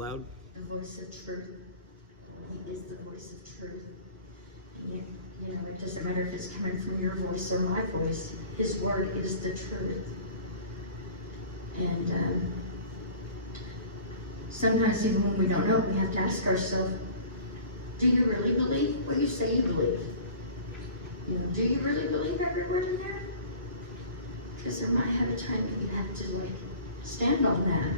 loud. The voice of truth. He is the voice of truth. And it doesn't matter if it's coming from your voice or my voice. His word is the truth. And sometimes even when we don't know, we have to ask ourselves, do you really believe what you say you believe? Do you really believe every word in there? Because there might have a time that you have to stand on that.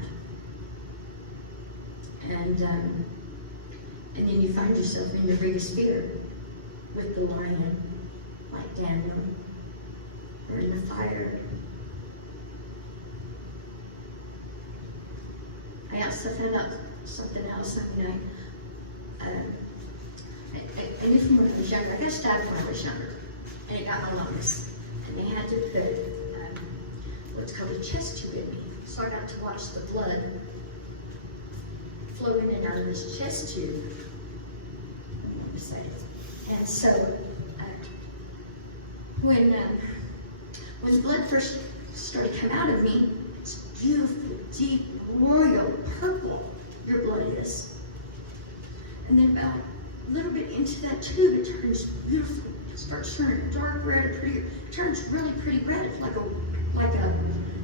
And then you find yourself in your biggest fear with the lion, like Daniel, or in the fire. I also found out something else. I knew from when I was younger. I got stabbed when I was younger, and it got my lungs. And they had to put what's called a chest tube in me. So I got to watch the blood flow in and out of this chest tube. And so when the blood first started coming out of me, it's beautiful, deep, royal purple. Your blood is. And then about a little bit into that tube, it turns beautiful. It starts turning dark red, it turns really pretty red, like a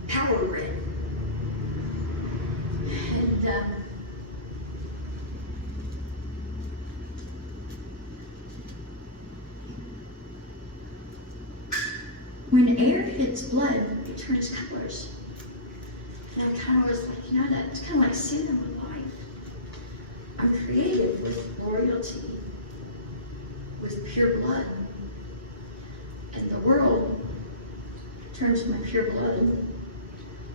power red. And when air hits blood, it turns colors. And I kind of was like, that's kind of like sin in my life. I'm created with loyalty, with pure blood. And the world turns my pure blood,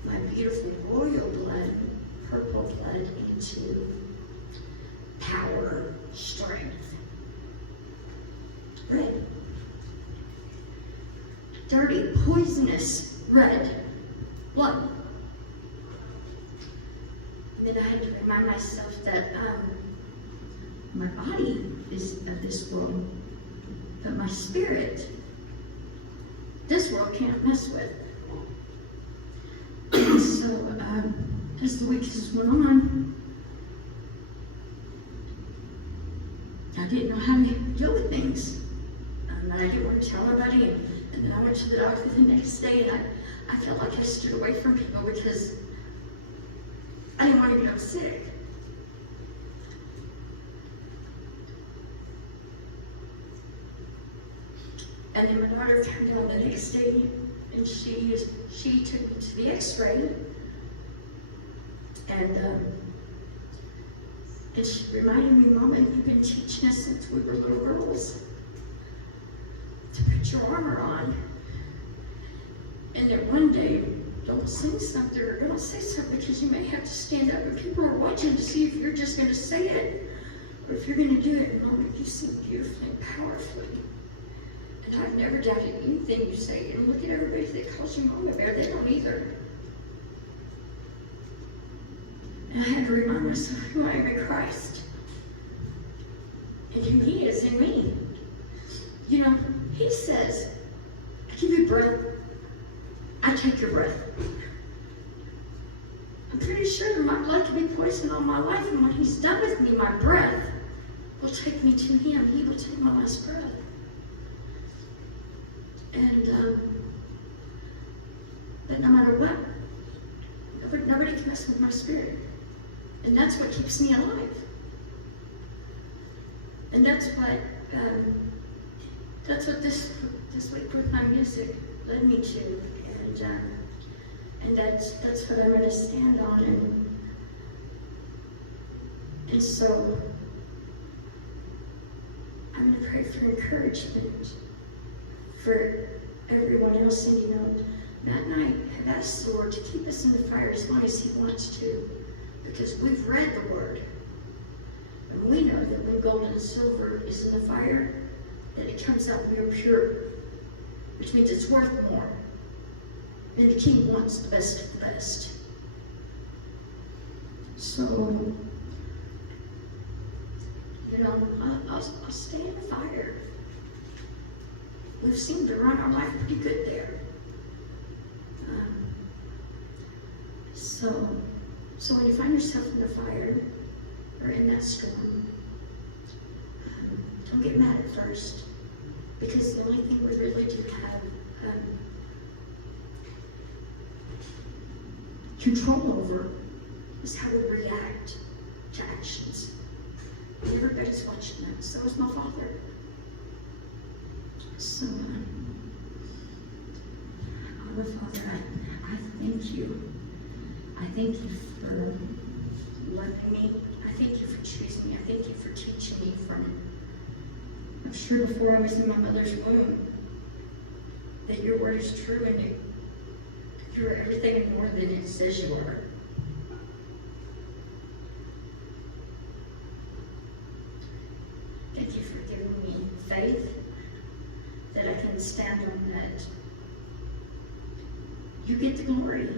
my beautiful royal blood, purple blood, into power, strength. Red. Dirty, poisonous, red blood. And then I had to remind myself that my body is of this world, but my spirit, this world can't mess with. And so, as the weeks went on, I didn't know how to deal with things. And I didn't want to tell nobody. And then I went to the doctor the next day, and I felt like I stood away from people because I didn't want to get sick. And then my daughter came down the next day, and she took me to the x-ray. And she reminded me, Mama, you've been teaching us since we were little girls to put your armor on. And that one day, don't sing something or don't say something because you may have to stand up and people are watching to see if you're just going to say it or if you're going to do it. And Mama, you sing beautifully and powerfully. And I've never doubted anything you say. And look at everybody that calls you Mama Bear. They don't either. And I had to remind myself who I am in Christ and who He is in me. He says, I give you breath, I take your breath. I'm pretty sure that my blood can be poisoned all my life, and when He's done with me, my breath will take me to Him. He will take my last breath. And but no matter what, nobody can mess with my spirit. And that's what keeps me alive. And that's what this week with my music led me to. And that's what I'm going to stand on. And so I'm going to pray for encouragement for everyone else. And Matt and I have asked the Lord to keep us in the fire as long as He wants to, because we've read the Word. And we know that when gold and silver is in the fire, that it comes out real pure, which means it's worth more. And the King wants the best of the best. So, I'll stay in the fire. We've seemed to run our life pretty good there. So when you find yourself in the fire, or in that storm, don't get mad at first, because the only thing we really do have control over is how we react to actions. Everybody's watching that. So is my Father. So, Abba Father, I thank you. I thank you for loving me. I thank you for choosing me. I thank you for teaching me I'm sure before I was in my mother's womb, that your word is true and you're everything and more than it says you are. Thank you for giving me faith that I can stand on, that you get the glory,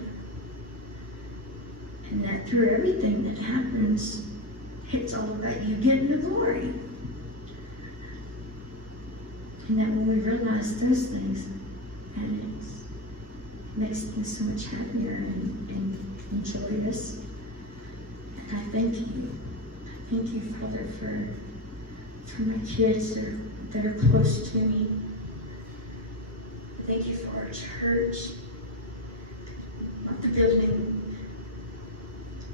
and that through everything that happens, it's all about you getting the glory. And that when we realize those things, and it makes things so much happier and joyous. And I thank you. I thank you, Father, for my kids that are close to me. I thank you for our church, not the building,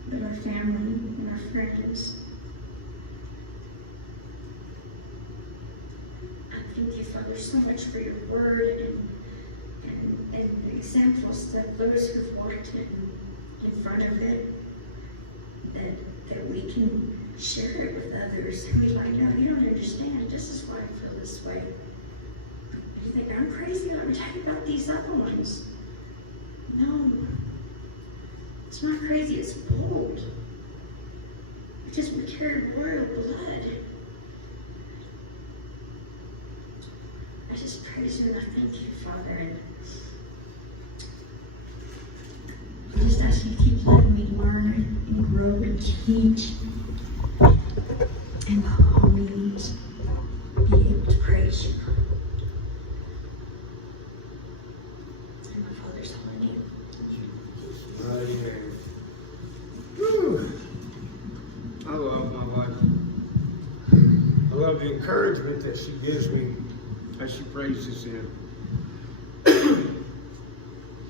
but our family and our friends. I thank you, Father, so much for your word and the examples that those who've walked in front of it, that we can share it with others. And be like, no, you don't understand. This is why I feel this way. You think I'm crazy? Let me tell you about these other ones. No, it's not crazy. It's bold. Because we carry royal blood. I just praise you and I thank you, Father. And I just ask you to keep letting me learn and grow and teach, and always be able to praise you. In my Father's holy name. Right here. Whew. I love my wife. I love the encouragement that she gives me as she praises him.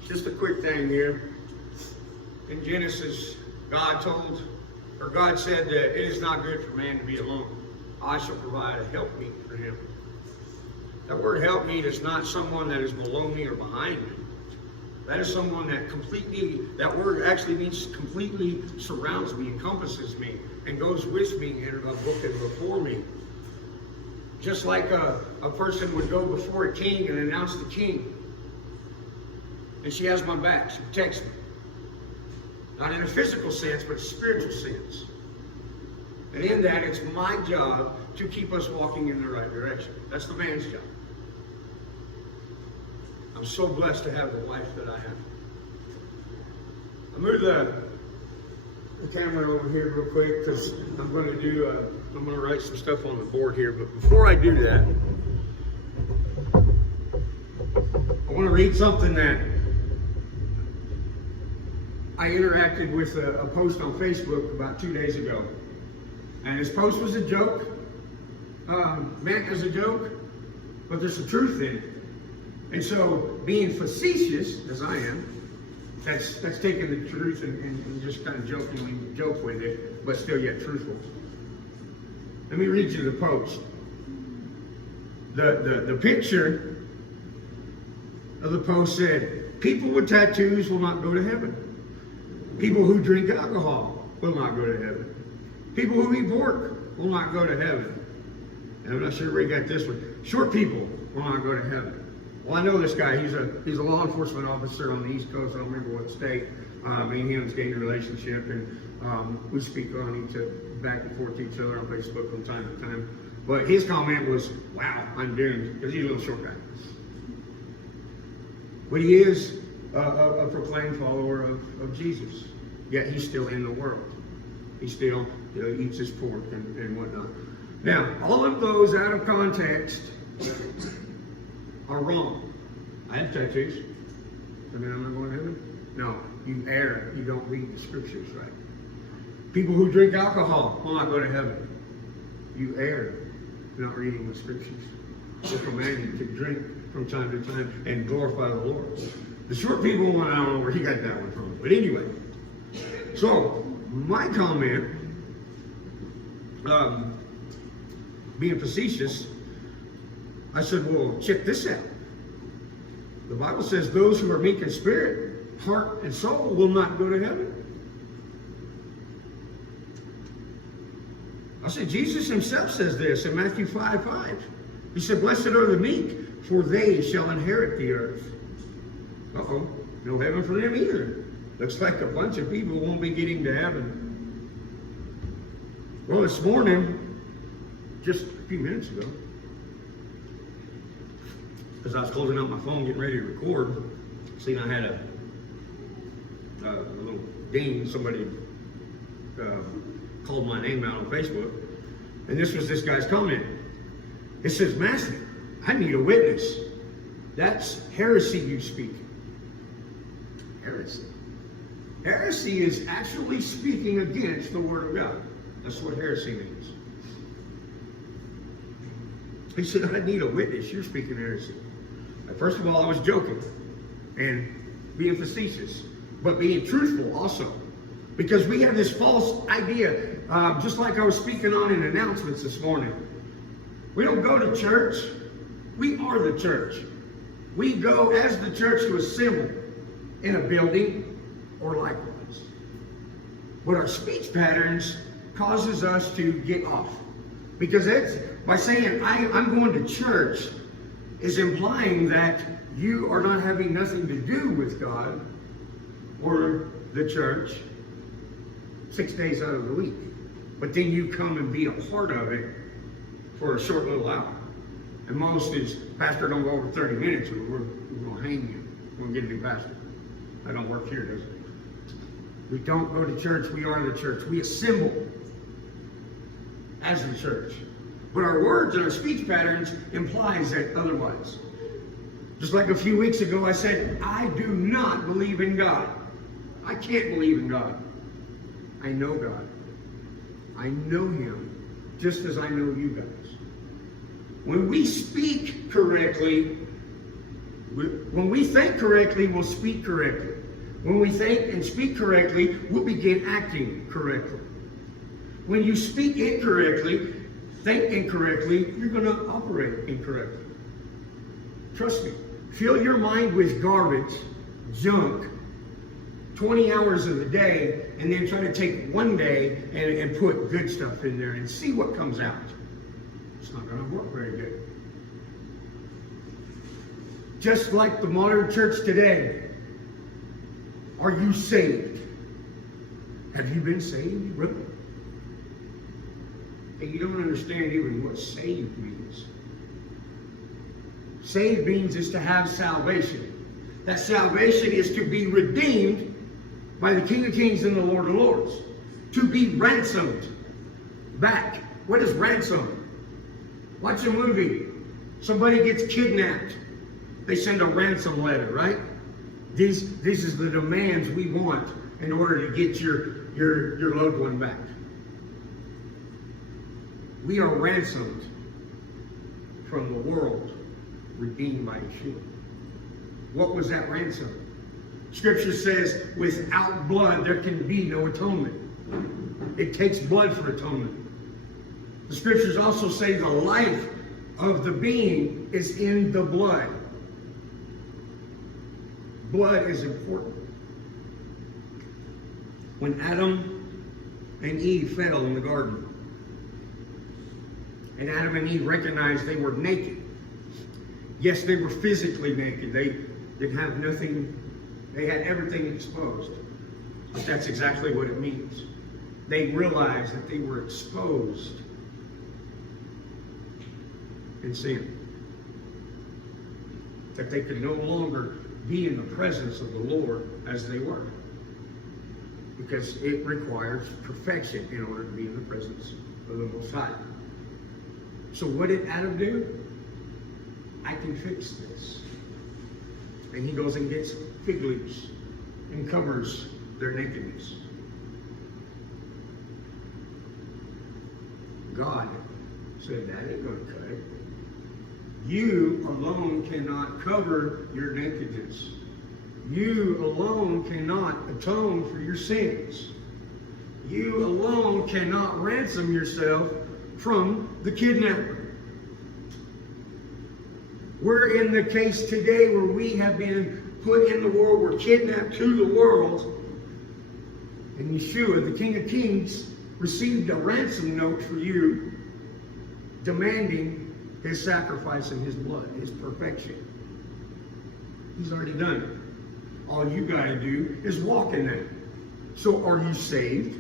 Just a quick thing here. In Genesis, God said that it is not good for man to be alone. I shall provide a helpmeet for him. That word helpmeet is not someone that is below me or behind me. That is someone that word actually means completely surrounds me, encompasses me, and goes with me in a book and before me. Just like a person would go before a king and announce the king. And she has my back, she protects me. Not in a physical sense, but a spiritual sense. And in that, it's my job to keep us walking in the right direction. That's the man's job. I'm so blessed to have the wife that I have. I'll move the camera over here real quick because I'm going to write some stuff on the board here. But before I do that, I want to read something that I interacted with a post on Facebook about 2 days ago. And this post was a joke, meant as a joke, but there's some truth in it. And so, being facetious, as I am, that's taking the truth and just kind of jokingly joke with it, but still yet truthful. Let me read you the post. The picture of the post said, "People with tattoos will not go to heaven. People who drink alcohol will not go to heaven. People who eat pork will not go to heaven." And I'm not sure where he got this one. "Short people will not go to heaven." Well, I know this guy. He's a law enforcement officer on the East Coast. I don't remember what state. Me and him's gained a relationship, and we speak on back and forth to each other on Facebook from time to time. But his comment was, "Wow, I'm doomed," because he's a little short guy. But he is a proclaimed follower of Jesus. Yet he's still in the world. He still eats his pork and whatnot. Now, all of those out of context are wrong. I have tattoos. I mean, I'm not going to heaven? No, you err. You don't read the scriptures right. People who drink alcohol will not go to heaven. You err, not reading the scriptures. We're commanded to drink from time to time and glorify the Lord. The short people, I don't know where he got that one from. But anyway, so my comment, being facetious, I said, well, check this out. The Bible says those who are meek in spirit, heart, and soul will not go to heaven. I said, Jesus himself says this in Matthew 5:5. He said, blessed are the meek, for they shall inherit the earth. Uh-oh, no heaven for them either. Looks like a bunch of people won't be getting to heaven. Well, this morning, just a few minutes ago, as I was closing out my phone, getting ready to record, seen I had a little ding. Somebody called my name out on Facebook, and this was this guy's comment. It says, Master, I need a witness. That's heresy you speak. Heresy. Heresy is actually speaking against the Word of God. That's what heresy means. He said, I need a witness. You're speaking heresy. First of all, I was joking and being facetious, but being truthful also. Because we have this false idea, just like I was speaking on in announcements this morning. We don't go to church. We are the church. We go as the church to assemble in a building or likewise. But our speech patterns causes us to get off. Because it's, by saying I'm going to church is implying that you are not having nothing to do with God or the church 6 days out of the week. But then you come and be a part of it for a short little hour. And most is, Pastor, don't go over 30 minutes or we're going to hang you. We're going to get a new pastor. That don't work here, does it? We don't go to church. We are the church. We assemble as the church. But our words and our speech patterns implies that otherwise. Just like a few weeks ago, I said, I do not believe in God. I can't believe in God. I know God. I know Him just as I know you guys. When we speak correctly, when we think correctly, we'll speak correctly. When we think and speak correctly, we'll begin acting correctly. When you speak incorrectly, think incorrectly, you're going to operate incorrectly. Trust me. Fill your mind with garbage, junk, 20 hours of the day, and then try to take one day and put good stuff in there and see what comes out. It's not going to work very good. Just like the modern church today, are you saved? Have you been saved, brother? And you don't understand even what saved means. Saved means is to have salvation. That salvation is to be redeemed by the King of Kings and the Lord of Lords. To be ransomed back. What is ransom? Watch a movie. Somebody gets kidnapped. They send a ransom letter, right? This is the demands we want in order to get your loved one back. We are ransomed from the world, redeemed by Yeshua. What was that ransom? Scripture says, without blood there can be no atonement. It takes blood for atonement. The scriptures also say the life of the being is in the blood. Blood is important. When Adam and Eve fell in the garden, and Adam and Eve recognized they were naked. Yes, they were physically naked. They didn't have nothing. They had everything exposed. But that's exactly what it means. They realized that they were exposed in sin. That they could no longer be in the presence of the Lord as they were. Because it requires perfection in order to be in the presence of the Most High. So what did Adam do? I can fix this. And he goes and gets fig leaves and covers their nakedness. God said that ain't going to cut it. You alone cannot cover your nakedness. You alone cannot atone for your sins. You alone cannot ransom yourself from the kidnapper. We're in the case today where we have been put in the world, we're kidnapped to the world, and Yeshua, the King of Kings, received a ransom note for you, demanding his sacrifice and his blood, his perfection. He's already done it. All you got to do is walk in that. So are you saved?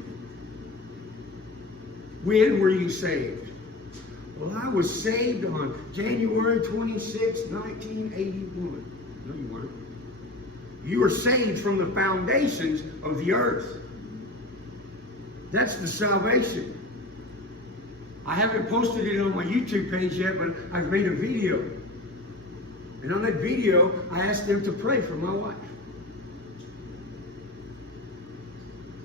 When were you saved? Well, I was saved on January 26, 1981. No, you weren't. You were saved from the foundations of the earth. That's the salvation. I haven't posted it on my YouTube page yet, but I've made a video. And on that video, I asked them to pray for my wife.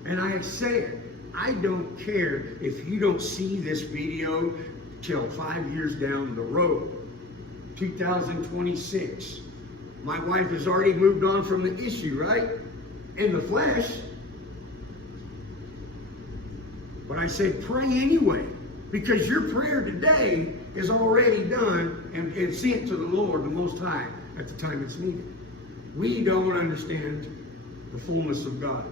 And I said, I don't care if you don't see this video till 5 years down the road. 2026. My wife has already moved on from the issue, right? In the flesh. But I said, pray anyway. Because your prayer today is already done and sent to the Lord, the Most High, at the time it's needed. We don't understand the fullness of God.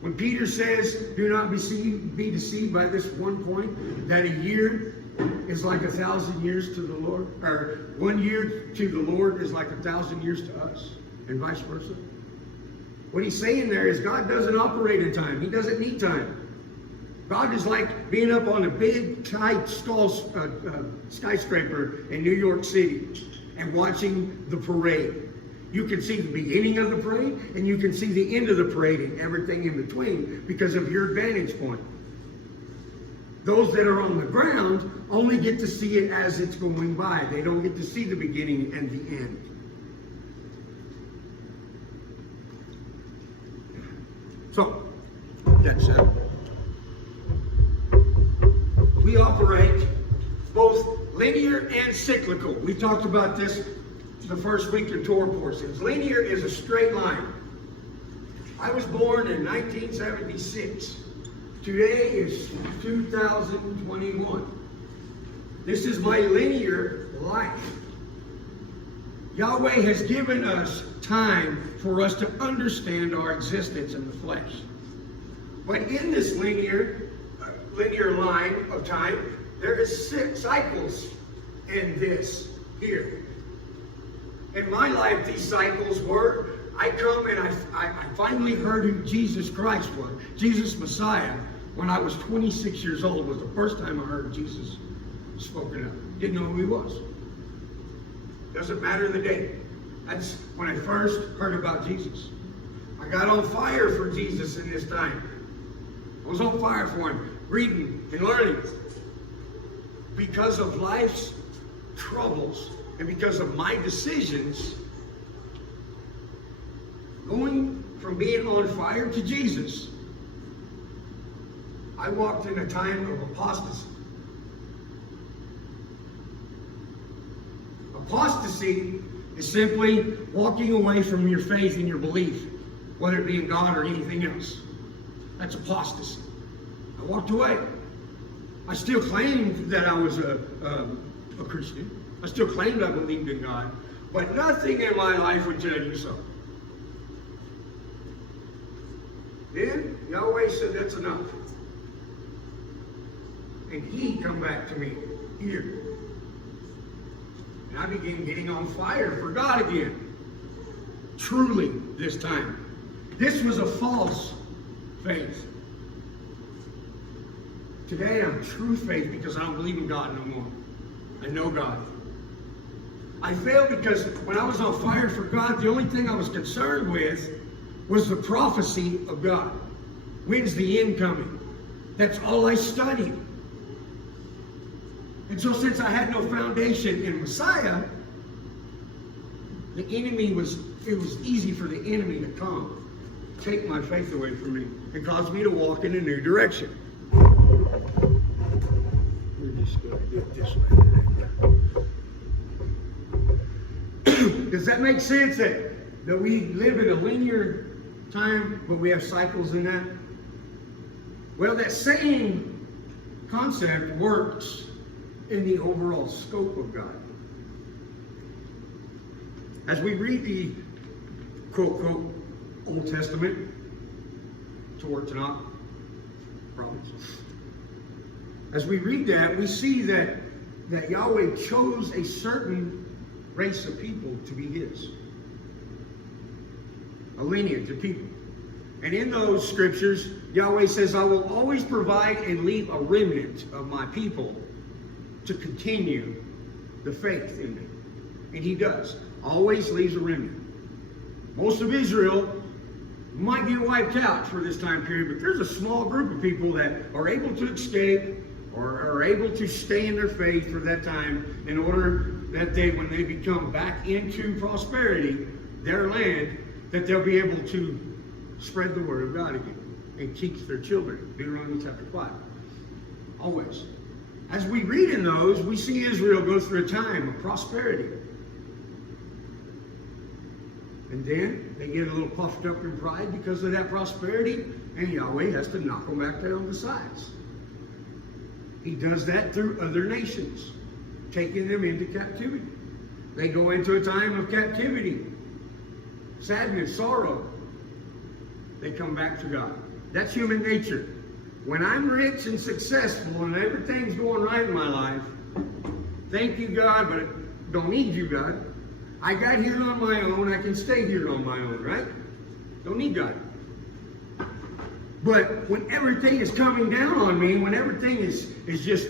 When Peter says, do not be deceived by this one point, that a year is like 1,000 years to the Lord, or 1 year to the Lord is like 1,000 years to us, and vice versa. What he's saying there is God doesn't operate in time. He doesn't need time. God is like being up on a big, tight skyscraper in New York City and watching the parade. You can see the beginning of the parade and you can see the end of the parade and everything in between because of your vantage point. Those that are on the ground only get to see it as it's going by. They don't get to see the beginning and the end. So, that's it. We operate both linear and cyclical. We talked about this the first week of Torah portions. Linear is a straight line. I was born in 1976. Today is 2021. This is my linear life. Yahweh has given us time for us to understand our existence in the flesh. But in this linear line of time, there is 6 cycles in this here. In my life, these cycles were, I come and I finally heard who Jesus Christ was, Jesus Messiah, when I was 26 years old. Was the first time I heard Jesus spoken of. Didn't know who he was. Doesn't matter the day. That's when I first heard about Jesus. I got on fire for Jesus in this time. I was on fire for him, reading and learning. Because of life's troubles and because of my decisions, going from being on fire to Jesus, I walked in a time of apostasy. Apostasy is simply walking away from your faith and your belief, whether it be in God or anything else. That's apostasy. I walked away. I still claimed that I was a Christian. I still claimed I believed in God. But nothing in my life would tell you so. Then Yahweh said, that's enough. And he come back to me here. And I began getting on fire for God again. Truly this time. This was a false faith. Today I'm true faith because I don't believe in God no more. I know God. I failed because when I was on fire for God, the only thing I was concerned with was the prophecy of God. When's the end coming? That's all I studied. And so since I had no foundation in Messiah, it was easy for the enemy to come, take my faith away from me, and cause me to walk in a new direction. just go ahead and do it this way. Does that make sense that we live in a linear time, but we have cycles in that? Well, that same concept works in the overall scope of God. As we read the quote, Old Testament, Torah, Tanakh, prophets, as we read that, we see that Yahweh chose a certain race of people to be his. A lineage of people. And in those scriptures, Yahweh says, I will always provide and leave a remnant of my people to continue the faith in me. And he does. Always leaves a remnant. Most of Israel might get wiped out for this time period, but there's a small group of people that are able to escape or are able to stay in their faith for that time in order that when they become back into prosperity, their land, that they'll be able to spread the word of God again and teach their children. Deuteronomy chapter 5. Always. As we read in those, we see Israel go through a time of prosperity. And then they get a little puffed up in pride because of that prosperity, and Yahweh has to knock them back down on the sides. He does that through other nations, taking them into captivity. They go into a time of captivity, sadness, sorrow. They come back to God. That's human nature. When I'm rich and successful and everything's going right in my life, thank you, God, but I don't need you, God. I got here on my own. I can stay here on my own, right? Don't need God. But when everything is coming down on me, when everything is just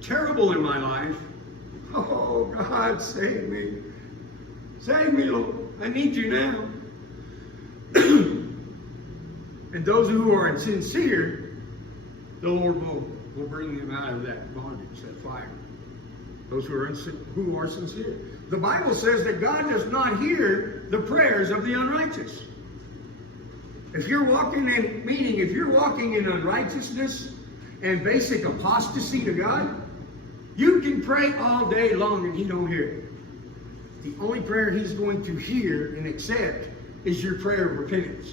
terrible in my life, oh, God, save me. Save me, Lord. I need you now. And those who are insincere, the Lord will bring them out of that bondage, that fire. Those who are sincere. The Bible says that God does not hear the prayers of the unrighteous. If you're walking in unrighteousness and basic apostasy to God, you can pray all day long and he don't hear it. The only prayer he's going to hear and accept is your prayer of repentance.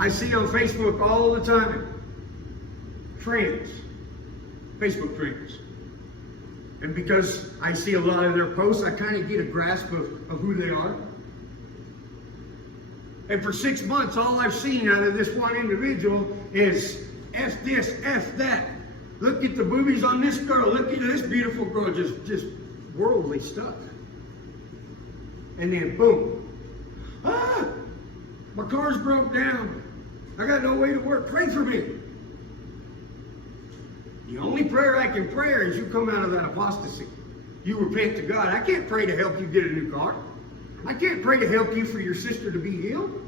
I see on Facebook all the time friends, Facebook friends. And because I see a lot of their posts, I kind of get a grasp of who they are. And for 6 months, all I've seen out of this one individual is F this, F that. Look at the boobies on this girl. Look at this beautiful girl. Just worldly stuff. And then boom. Ah! My car's broke down. I got no way to work. Pray for me. The only prayer I can pray is you come out of that apostasy. You repent to God. I can't pray to help you get a new car. I can't pray to help you for your sister to be healed.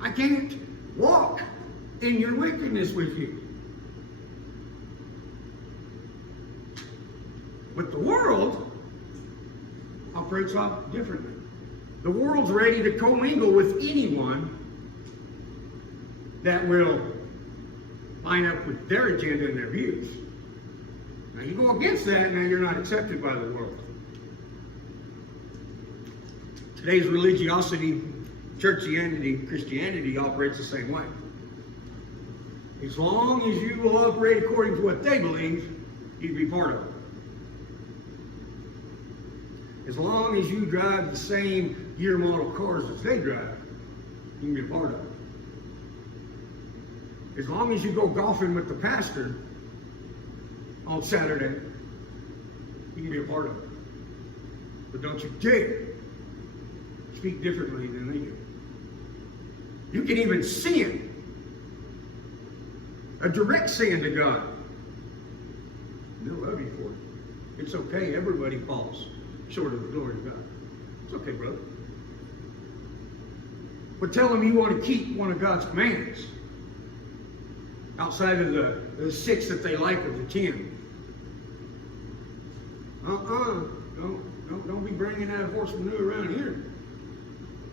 I can't walk in your wickedness with you. But the world operates off differently. The world's ready to commingle with anyone that will line up with their agenda and their views. Now you go against that, now you're not accepted by the world. Today's religiosity, churchianity, Christianity operates the same way. As long as you will operate according to what they believe, you can be part of it. As long as you drive the same year model cars as they drive, you can be a part of it. As long as you go golfing with the pastor on Saturday, you can be a part of it. But don't you dare speak differently than they do. You can even sin, a direct sin to God. They'll love you for it. It's okay. Everybody falls short of the glory of God. It's okay, brother. But tell them you want to keep one of God's commandments outside of the 6 that they like of the 10. Don't be bringing that horse manure around here.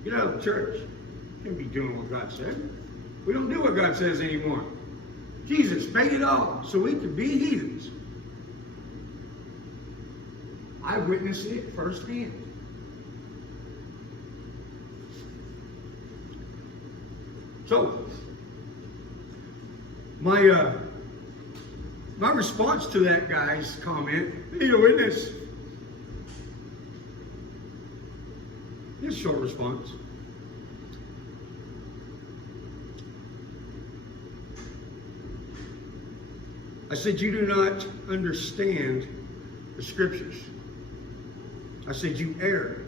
Get out of the church. You can't be doing what God said. We don't do what God says anymore. Jesus paid it all so we could be heathens. I witnessed it firsthand. So, my response to that guy's comment, need a witness. His short response. I said, you do not understand the scriptures. I said, you err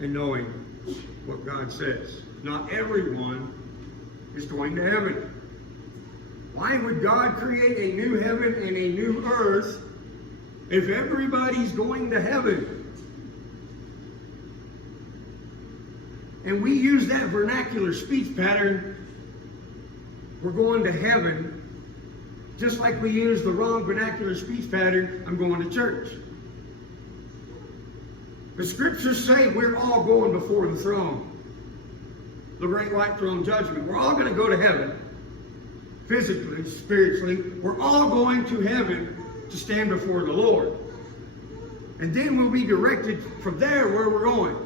in knowing what God says. Not everyone is going to heaven. Why would God create a new heaven and a new earth if everybody's going to heaven? And we use that vernacular speech pattern, we're going to heaven, just like we use the wrong vernacular speech pattern, I'm going to church. The scriptures say we're all going before the throne. The great white throne judgment. We're all going to go to heaven. Physically, spiritually. We're all going to heaven to stand before the Lord. And then we'll be directed from there where we're going.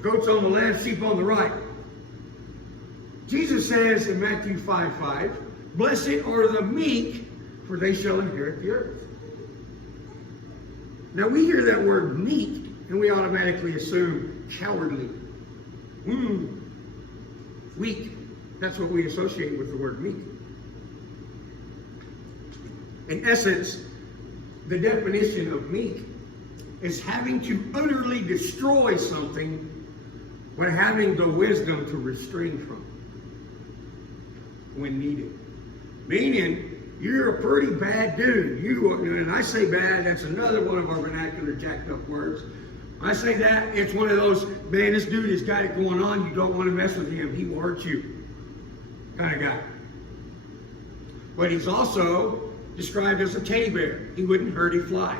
Goats on the left, sheep on the right. Jesus says in Matthew 5:5, blessed are the meek, for they shall inherit the earth. Now we hear that word meek, and we automatically assume cowardly. Weak. That's what we associate with the word meek. In essence, the definition of meek is having to utterly destroy something but having the wisdom to restrain from it when needed. Meaning, you're a pretty bad dude. And I say bad, that's another one of our vernacular jacked up words. I say that, it's one of those, man, this dude has got it going on, you don't want to mess with him, he will hurt you kind of guy. But he's also described as a teddy bear. He wouldn't hurt a fly.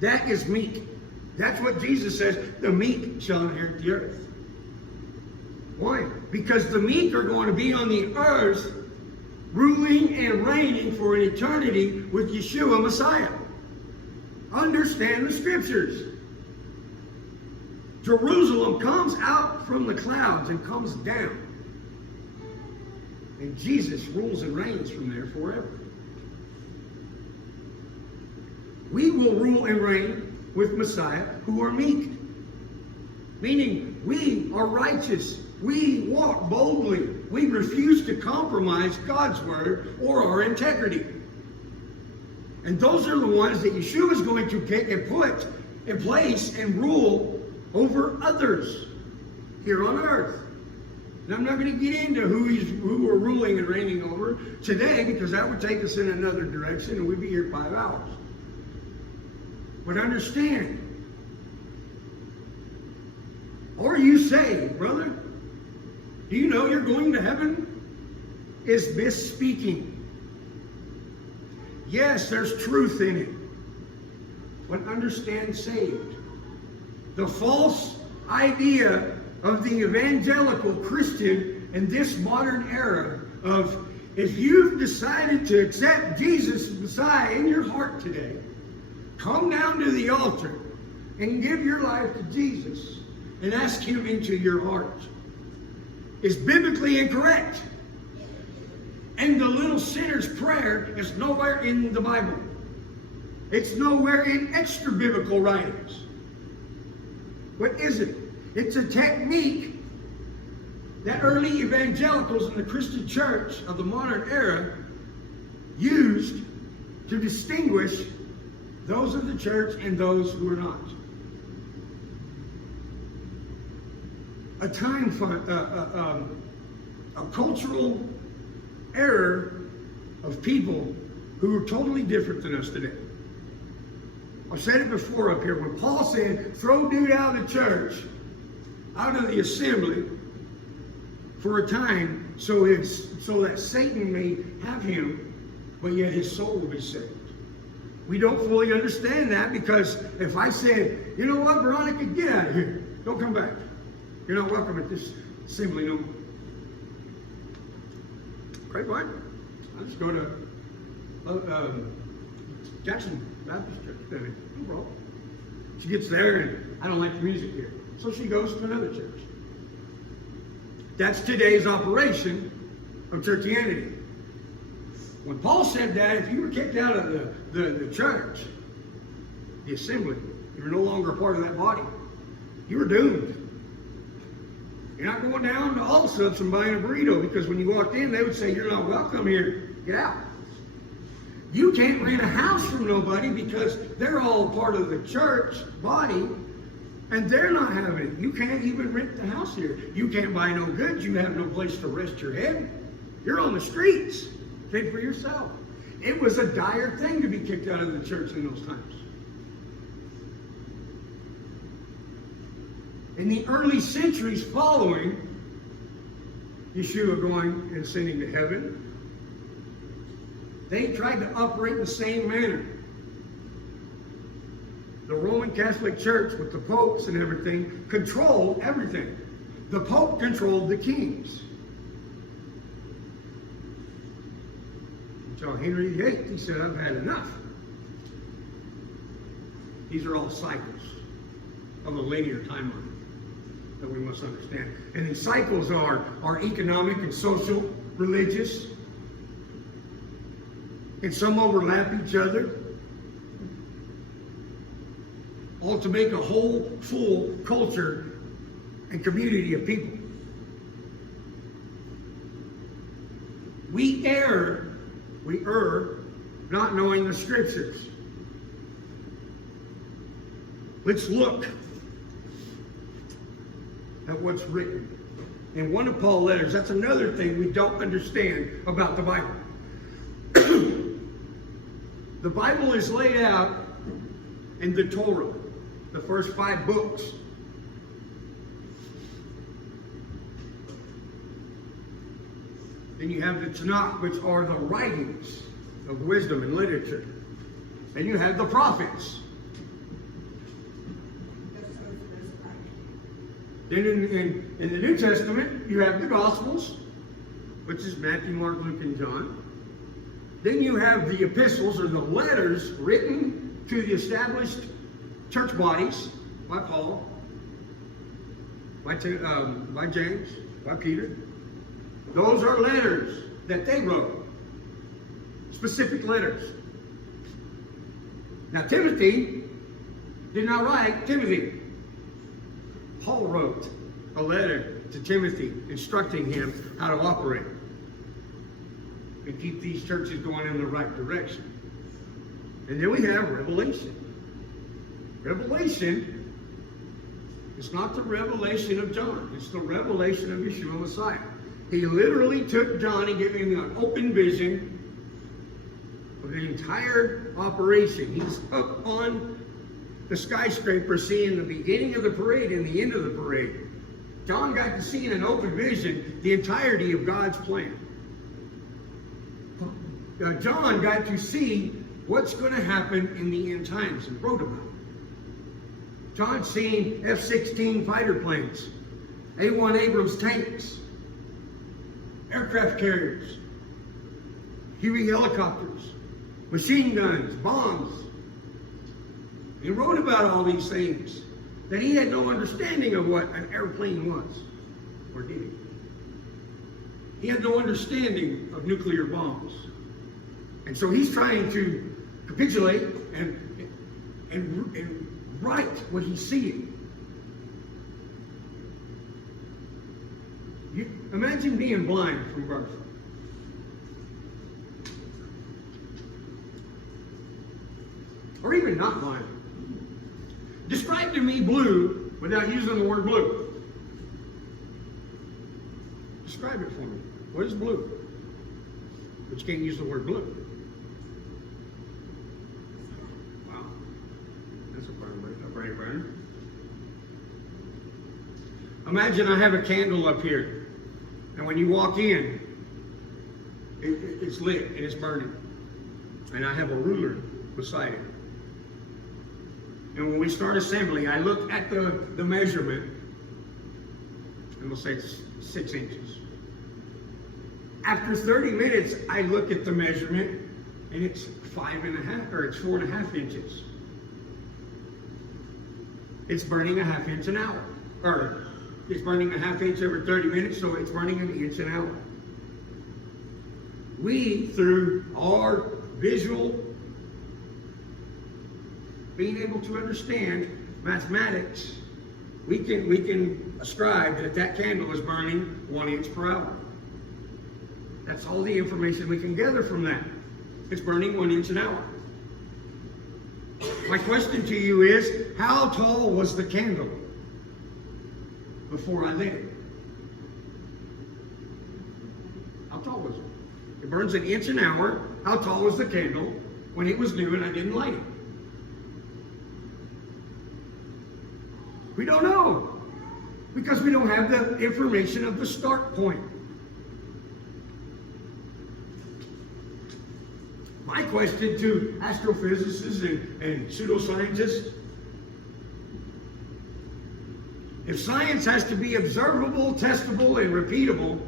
That is meek. That's what Jesus says, the meek shall inherit the earth. Why? Because the meek are going to be on the earth ruling and reigning for an eternity with Yeshua Messiah. Understand the scriptures. Jerusalem comes out from the clouds and comes down. And Jesus rules and reigns from there forever. We will rule and reign with Messiah who are meek. Meaning we are righteous. We walk boldly. We refuse to compromise God's word or our integrity. And those are the ones that Yeshua is going to pick and put in place and rule over others here on earth. And I'm not going to get into who we're ruling and reigning over today, because that would take us in another direction and we'd be here 5 hours. But understand, are you saved, brother? Do you know you're going to heaven? Is misspeaking. Yes, there's truth in it. But understand saved. The false idea of the evangelical Christian in this modern era of, if you've decided to accept Jesus as Messiah in your heart today, come down to the altar and give your life to Jesus and ask Him into your heart, is biblically incorrect. And the little sinner's prayer is nowhere in the Bible. It's nowhere in extra biblical writings. What is it? It's a technique that early evangelicals in the Christian church of the modern era used to distinguish those of the church and those who are not. A cultural error of people who are totally different than us today. I've said it before up here. When Paul said, throw dude out of the church, out of the assembly, for a time, so that Satan may have him, but yet his soul will be saved. We don't fully understand that, because if I said, you know what, Veronica, get out of here, don't come back. You're not welcome at this assembly no more. Great, what? I'll just go to Jackson Baptist Church. No problem. She gets there and I don't like the music here. So she goes to another church. That's today's operation of churchianity. When Paul said that, if you were kicked out of the church, the assembly, you were no longer a part of that body. You were doomed. You're not going down to All Subs and buying a burrito, because when you walked in, they would say, you're not welcome here. Get out. You can't rent a house from nobody because they're all part of the church body, and they're not having it. You can't even rent the house here. You can't buy no goods. You have no place to rest your head. You're on the streets. Fend for yourself. It was a dire thing to be kicked out of the church in those times. In the early centuries following Yeshua going and ascending to heaven, they tried to operate in the same manner. The Roman Catholic Church, with the popes and everything, controlled everything. The Pope controlled the kings. Until Henry VIII, he said, I've had enough. These are all cycles of a linear timeline that we must understand. And these cycles are economic and social, religious, and some overlap each other, all to make a whole, full culture and community of people. We err not knowing the scriptures. Let's look at what's written in one of Paul's letters. That's another thing we don't understand about the Bible. The Bible is laid out in the Torah, the first 5 books. Then you have the Tanakh, which are the writings of wisdom and literature. Then you have the prophets. Then in the New Testament, you have the Gospels, which is Matthew, Mark, Luke, and John. Then you have the epistles, or the letters written to the established church bodies by Paul, by James, by Peter. Those are letters that they wrote. Specific letters. Now, Timothy did not write Timothy. Paul wrote a letter to Timothy instructing him how to operate and keep these churches going in the right direction. And then we have Revelation. Revelation is not the revelation of John. It's the revelation of Yeshua Messiah. He literally took John and gave him an open vision of the entire operation. He's up on the skyscraper seeing the beginning of the parade and the end of the parade. John got to see in an open vision the entirety of God's plan. John got to see what's going to happen in the end times and wrote about it. John's seen F-16 fighter planes, A-1 Abrams tanks, aircraft carriers, Huey helicopters, machine guns, bombs. He wrote about all these things that he had no understanding of what an airplane was, or did he? He had no understanding of nuclear bombs. And so he's trying to capitulate and write what he's seeing. Imagine being blind from birth. Or even not blind. Describe to me blue without using the word blue. Describe it for me. What is blue? But you can't use the word blue. Wow. That's a brain burner. Imagine I have a candle up here. And when you walk in, it's lit and it's burning. And I have a ruler beside it. And when we start assembly, I look at the measurement and we'll say it's 6 inches. After 30 minutes, I look at the measurement, and it's 5.5, or it's 4.5 inches. It's burning a 1/2 inch an hour. Or it's burning a 1/2 inch every 30 minutes, so it's burning an inch an hour. We, through our visual, being able to understand mathematics, we can ascribe that candle is burning 1 inch per hour. That's all the information we can gather from that. It's burning 1 inch an hour. My question to you is, how tall was the candle before I lit it? How tall was it? It burns an inch an hour. How tall was the candle when it was new and I didn't light it? We don't know, because we don't have the information of the start point. My question to astrophysicists and pseudoscientists: if science has to be observable, testable, and repeatable,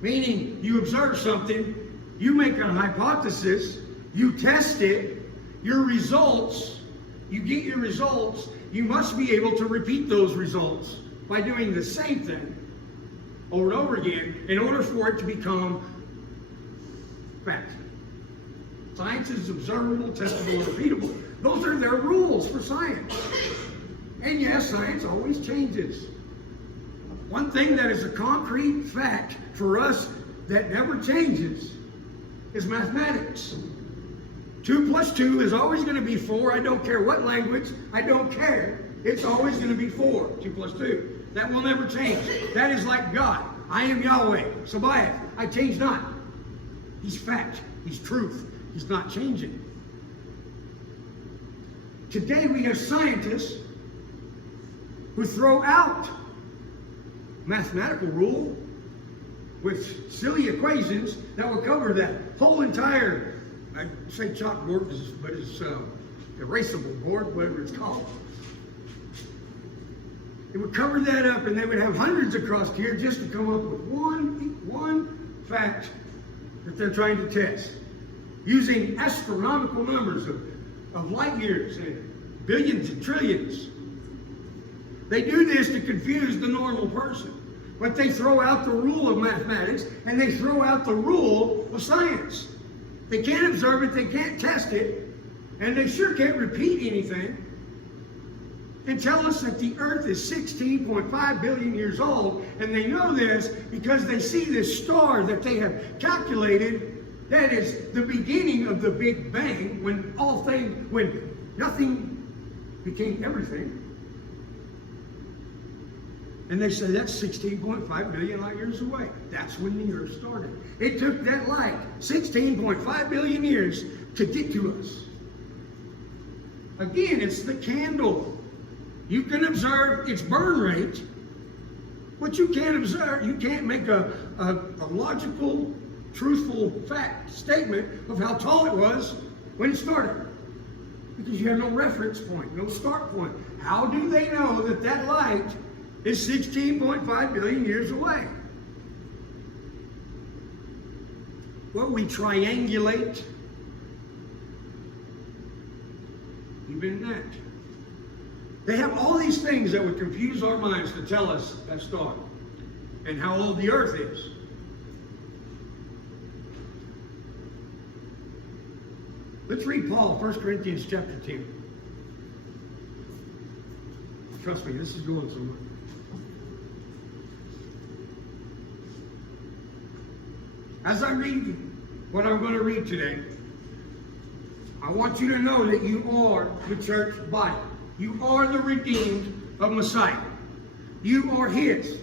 meaning you observe something, you make a hypothesis, you test it, you get your results, you must be able to repeat those results by doing the same thing over and over again in order for it to become fact. Science is observable, testable, and repeatable. Those are their rules for science. And yes, science always changes. One thing that is a concrete fact for us that never changes is mathematics. 2 plus 2 is always going to be 4. I don't care what language. I don't care. It's always going to be 4. 2 plus 2. That will never change. That is like God. I am Yahweh, Sabbath. I change not. He's fact. He's truth. He's not changing. Today we have scientists who throw out mathematical rule with silly equations that will cover that whole entire, I'd say chalkboard, but it's erasable board, whatever it's called. It would cover that up, and they would have hundreds across here just to come up with one fact that they're trying to test, using astronomical numbers of light years and billions and trillions. They do this to confuse the normal person. But they throw out the rule of mathematics, and they throw out the rule of science. They can't observe it, they can't test it, and they sure can't repeat anything and tell us that the earth is 16.5 billion years old. And they know this because they see this star that they have calculated that is the beginning of the Big Bang, when nothing became everything. And they say that's 16.5 billion light years away. That's when the earth started. It took that light 16.5 billion years to get to us. Again, it's the candle. You can observe its burn rate, but you can't observe, you can't make a logical, truthful fact statement of how tall it was when it started. Because you have no reference point, no start point. How do they know that that light is 16.5 billion years away? Well, we triangulate even that. They have all these things that would confuse our minds to tell us that star and how old the earth is. Let's read Paul, 1 Corinthians chapter 10. Trust me, this is going somewhere. As I read what I'm going to read today, I want you to know that you are the church body. You are the redeemed of Messiah. You are His.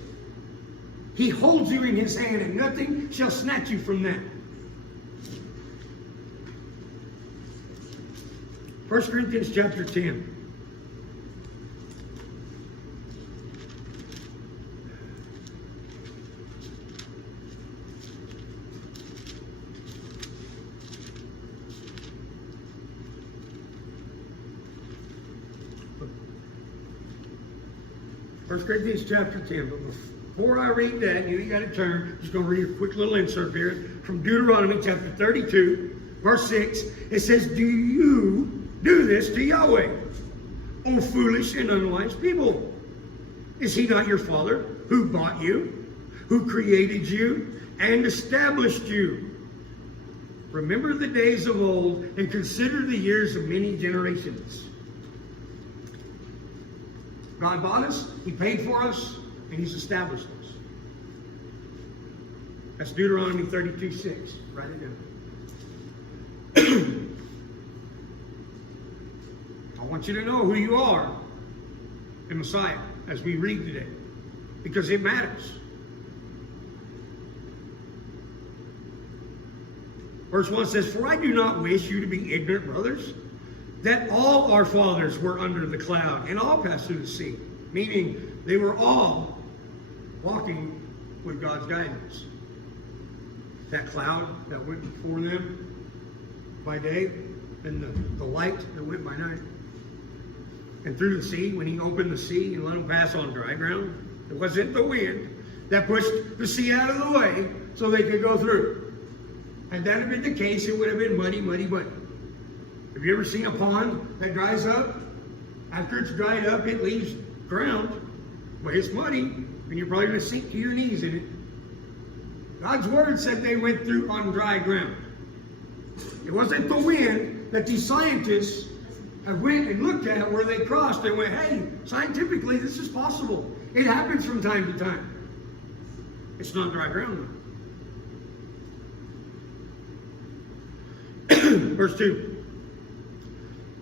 He holds you in His hand, and nothing shall snatch you from that. 1 Corinthians chapter 10. 1 Corinthians chapter 10. But before I read that, you got to turn. I'm just going to read a quick little insert here from Deuteronomy chapter 32, verse 6. It says, "Do you do this to Yahweh, O foolish and unwise people? Is he not your father who bought you, who created you, and established you? Remember the days of old and consider the years of many generations." God bought us, He paid for us, and He's established us. That's Deuteronomy 32:6. Write it down. I want you to know who you are in Messiah as we read today, because it matters. Verse 1 says, "For I do not wish you to be ignorant, brothers, that all our fathers were under the cloud and all passed through the sea." Meaning they were all walking with God's guidance. That cloud that went before them by day and the light that went by night. And through the sea, when He opened the sea and let them pass on dry ground, it wasn't the wind that pushed the sea out of the way so they could go through. Had that had been the case, it would have been muddy, muddy, muddy. Have you ever seen a pond that dries up? After it's dried up, it leaves ground, but it's muddy, and you're probably going to sink to your knees in it. God's Word said they went through on dry ground. It wasn't the wind that these scientists have went and looked at where they crossed and went, "Hey, scientifically this is possible. It happens from time to time." It's not dry ground though. Verse 2.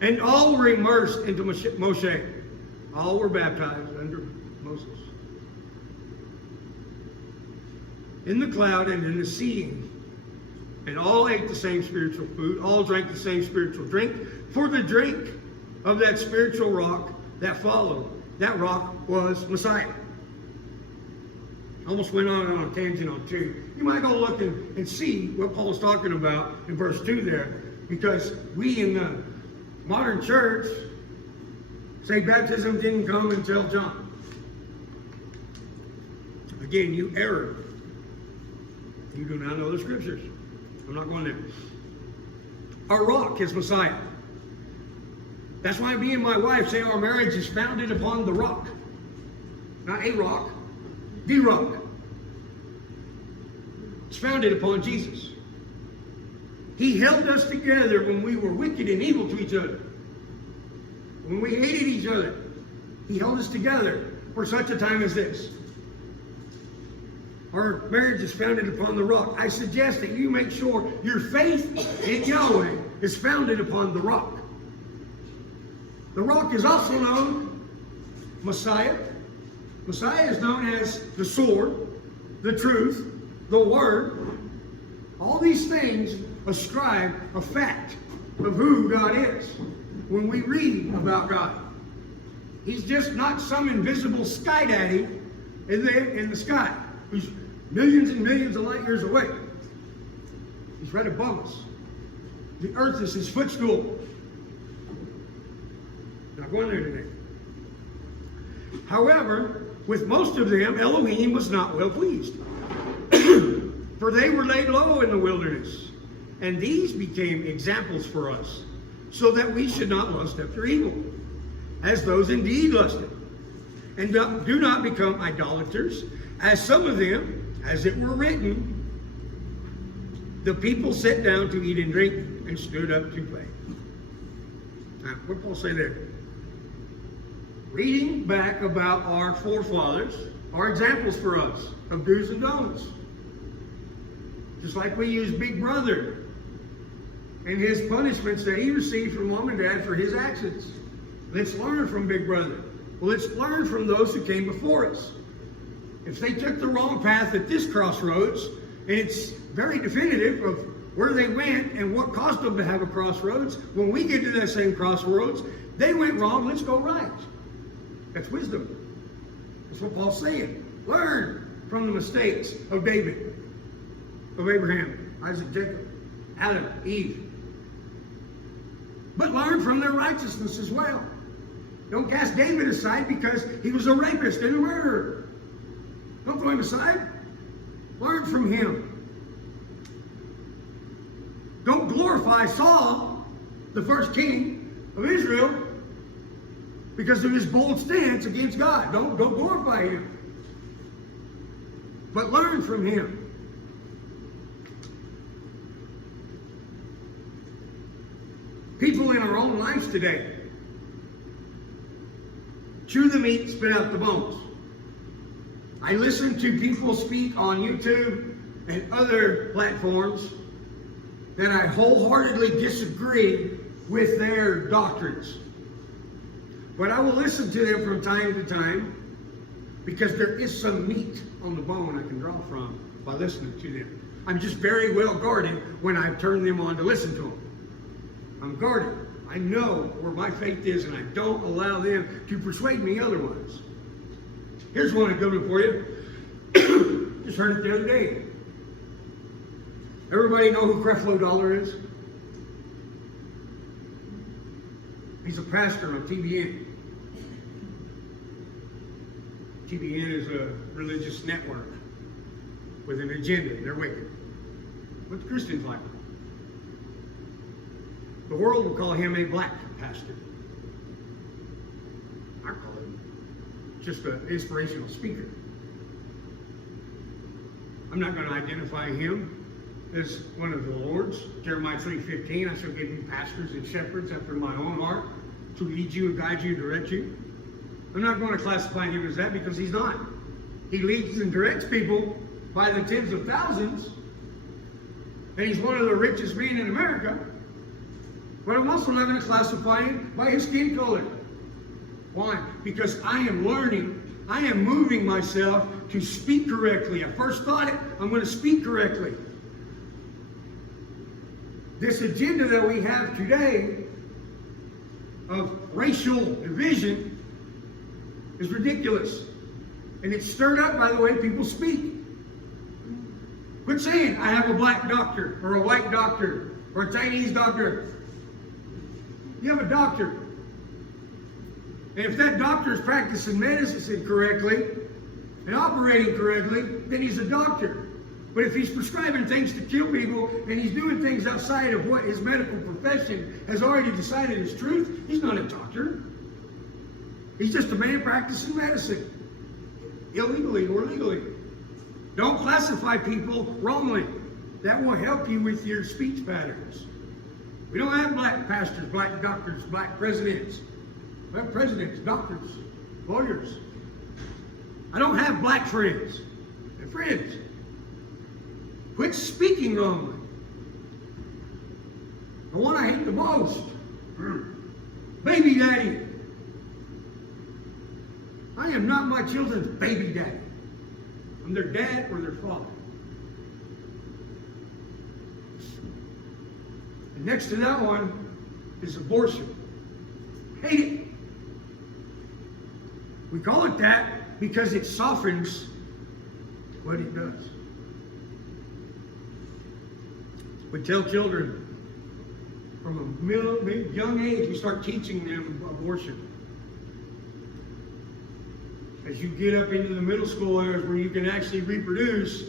"And all were immersed into Moshe." All were baptized under Moses. "In the cloud and in the sea. And all ate the same spiritual food. All drank the same spiritual drink. For the drink of that spiritual rock that followed. That rock was Messiah." I almost went on a tangent on 2. You might go look and see what Paul's talking about in verse 2 there. Because we in the modern church say baptism didn't come until John. Again, you error. You do not know the scriptures. I'm not going there. Our rock is Messiah. That's why me and my wife say our marriage is founded upon the rock. Not a rock, the rock. It's founded upon Jesus. He held us together when we were wicked and evil to each other. When we hated each other, He held us together for such a time as this. Our marriage is founded upon the rock. I suggest that you make sure your faith in Yahweh is founded upon the rock. The rock is also known Messiah. Messiah is known as the sword, the truth, the word. All these things ascribe a fact of who God is when we read about God. He's just not some invisible sky daddy in the sky who's millions and millions of light years away. He's right above us. The earth is His footstool. Not going there today. However, with most of them, Elohim was not well pleased. For they were laid low in the wilderness. And these became examples for us, so that we should not lust after evil, as those indeed lusted. And do not become idolaters, as some of them, as it were written, the people sat down to eat and drink and stood up to play. Now, what did Paul say there? Reading back about our forefathers are examples for us of do's and don'ts. Just like we use Big Brother and his punishments that he received from mom and dad for his actions. Let's learn from Big Brother. Well, let's learn from those who came before us. If they took the wrong path at this crossroads, and it's very definitive of where they went and what caused them to have a crossroads, when we get to that same crossroads, they went wrong, let's go right. That's wisdom. That's what Paul's saying. Learn from the mistakes of David, of Abraham, Isaac, Jacob, Adam, Eve. But learn from their righteousness as well. Don't cast David aside because he was a rapist and a murderer. Don't throw him aside. Learn from him. Don't glorify Saul, the first king of Israel, because of his bold stance against God. Don't glorify him. But learn from him. People in our own lives today chew the meat, spit out the bones. I listen to people speak on YouTube and other platforms that I wholeheartedly disagree with their doctrines. But I will listen to them from time to time because there is some meat on the bone I can draw from by listening to them. I'm just very well guarded when I turn them on to listen to them. I'm guarded. I know where my faith is, and I don't allow them to persuade me otherwise. Here's one good one for you. Just heard it the other day. Everybody know who Creflo Dollar is? He's a pastor on TBN. TBN is a religious network with an agenda. They're wicked. What's Christians like? The world will call him a black pastor. I call him just an inspirational speaker. I'm not going to identify him as one of the Lord's. Jeremiah 3:15, I shall give you pastors and shepherds after my own heart to lead you and guide you and direct you. I'm not going to classify him as that because he's not. He leads and directs people by the tens of thousands. And he's one of the richest men in America. But I'm also not going to classify him by his skin color. Why? Because I am learning, I am moving myself to speak correctly. I first thought it, I'm going to speak correctly. This agenda that we have today of racial division is ridiculous. And it's stirred up by the way people speak. Quit saying, I have a black doctor, or a white doctor, or a Chinese doctor. You have a doctor. And if that doctor is practicing medicine correctly and operating correctly, then he's a doctor. But if he's prescribing things to kill people and he's doing things outside of what his medical profession has already decided is truth, he's not a doctor. He's just a man practicing medicine. Illegally or legally. Don't classify people wrongly. That will help you with your speech patterns. We don't have black pastors, black doctors, black presidents. We have presidents, doctors, lawyers. I don't have black friends. They're friends. Quit speaking wrongly. The one I hate the most. Baby daddy. I am not my children's baby daddy. I'm their dad or their father. And next to that one is abortion. Hate it. We call it that because it softens what it does. We tell children from a young age, we start teaching them abortion. As you get up into the middle school areas where you can actually reproduce,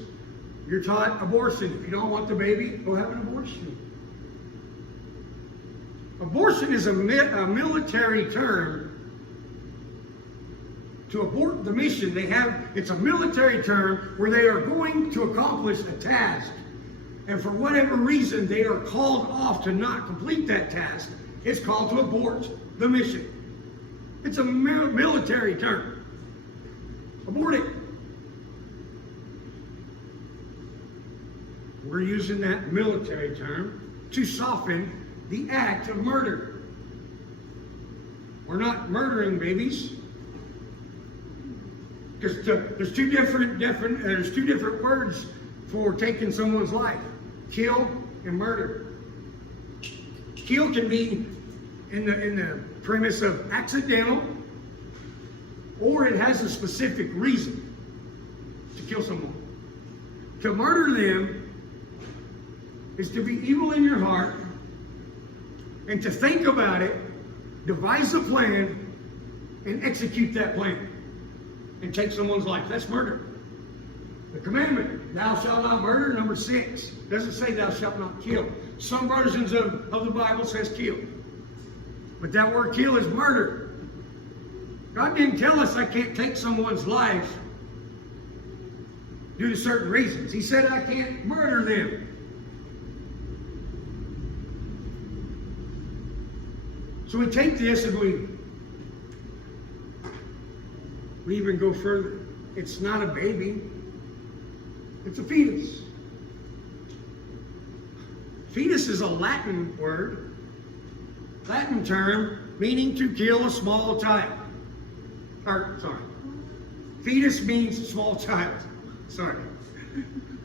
you're taught abortion. If you don't want the baby, go have an abortion. Abortion is a military term to abort the mission. It's a military term where they are going to accomplish a task. And for whatever reason, they are called off to not complete that task. It's called to abort the mission. It's a military term. Abort it. We're using that military term to soften the act of murder. We're not murdering babies. Because there's two different words for taking someone's life. Kill and murder. Kill can be in the premise of accidental, or it has a specific reason to kill someone. To murder them is to be evil in your heart and to think about it, devise a plan, and execute that plan and take someone's life. That's murder. The commandment, thou shalt not murder, number 6, doesn't say thou shalt not kill. Some versions of the Bible says kill. But that word kill is murder. God didn't tell us I can't take someone's life due to certain reasons. He said I can't murder them. So we take this and we even go further. It's not a baby. It's a fetus. Fetus is a Latin word, Latin term meaning to kill a small child. Fetus means small child. Sorry.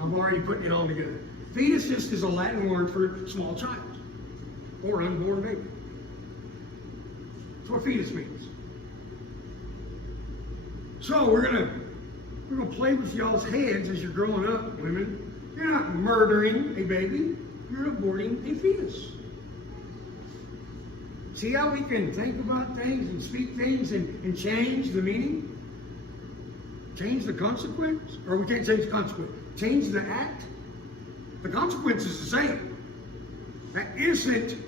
I'm already putting it all together. Fetus just is a Latin word for small child or unborn baby. That's what fetus means. So we're gonna play with y'all's heads as you're growing up, women. You're not murdering a baby, you're aborting a fetus. See how we can think about things and speak things and change the meaning? Change the consequence? Or we can't change the consequence. Change the act? The consequence is the same. That innocent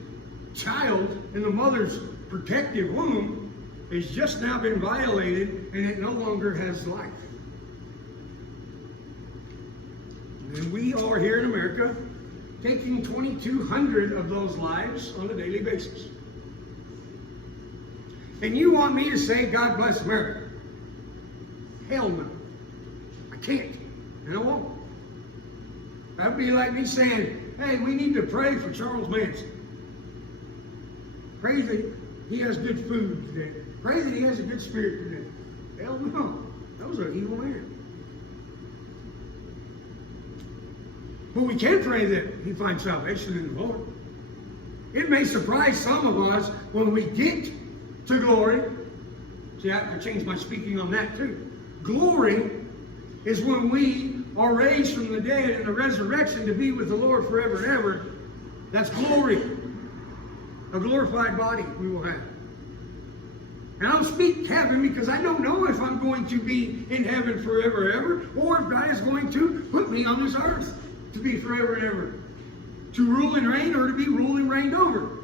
child in the mother's protective womb has just now been violated and it no longer has life. And we are here in America taking 2,200 of those lives on a daily basis. And you want me to say, God bless America? Hell no. I can't. And I won't. That would be like me saying, hey, we need to pray for Charles Manson. Pray that he has good food today. Pray that he has a good spirit today. Hell no. That was an evil man. But we can pray that he finds salvation in the Lord. It may surprise some of us when we get to glory. See, I changed my speaking on that too. Glory is when we are raised from the dead in the resurrection to be with the Lord forever and ever. That's glory. A glorified body we will have. And I don't speak heaven because I don't know if I'm going to be in heaven forever and ever, or if God is going to put me on this earth to be forever and ever. To rule and reign, or to be ruled and reigned over.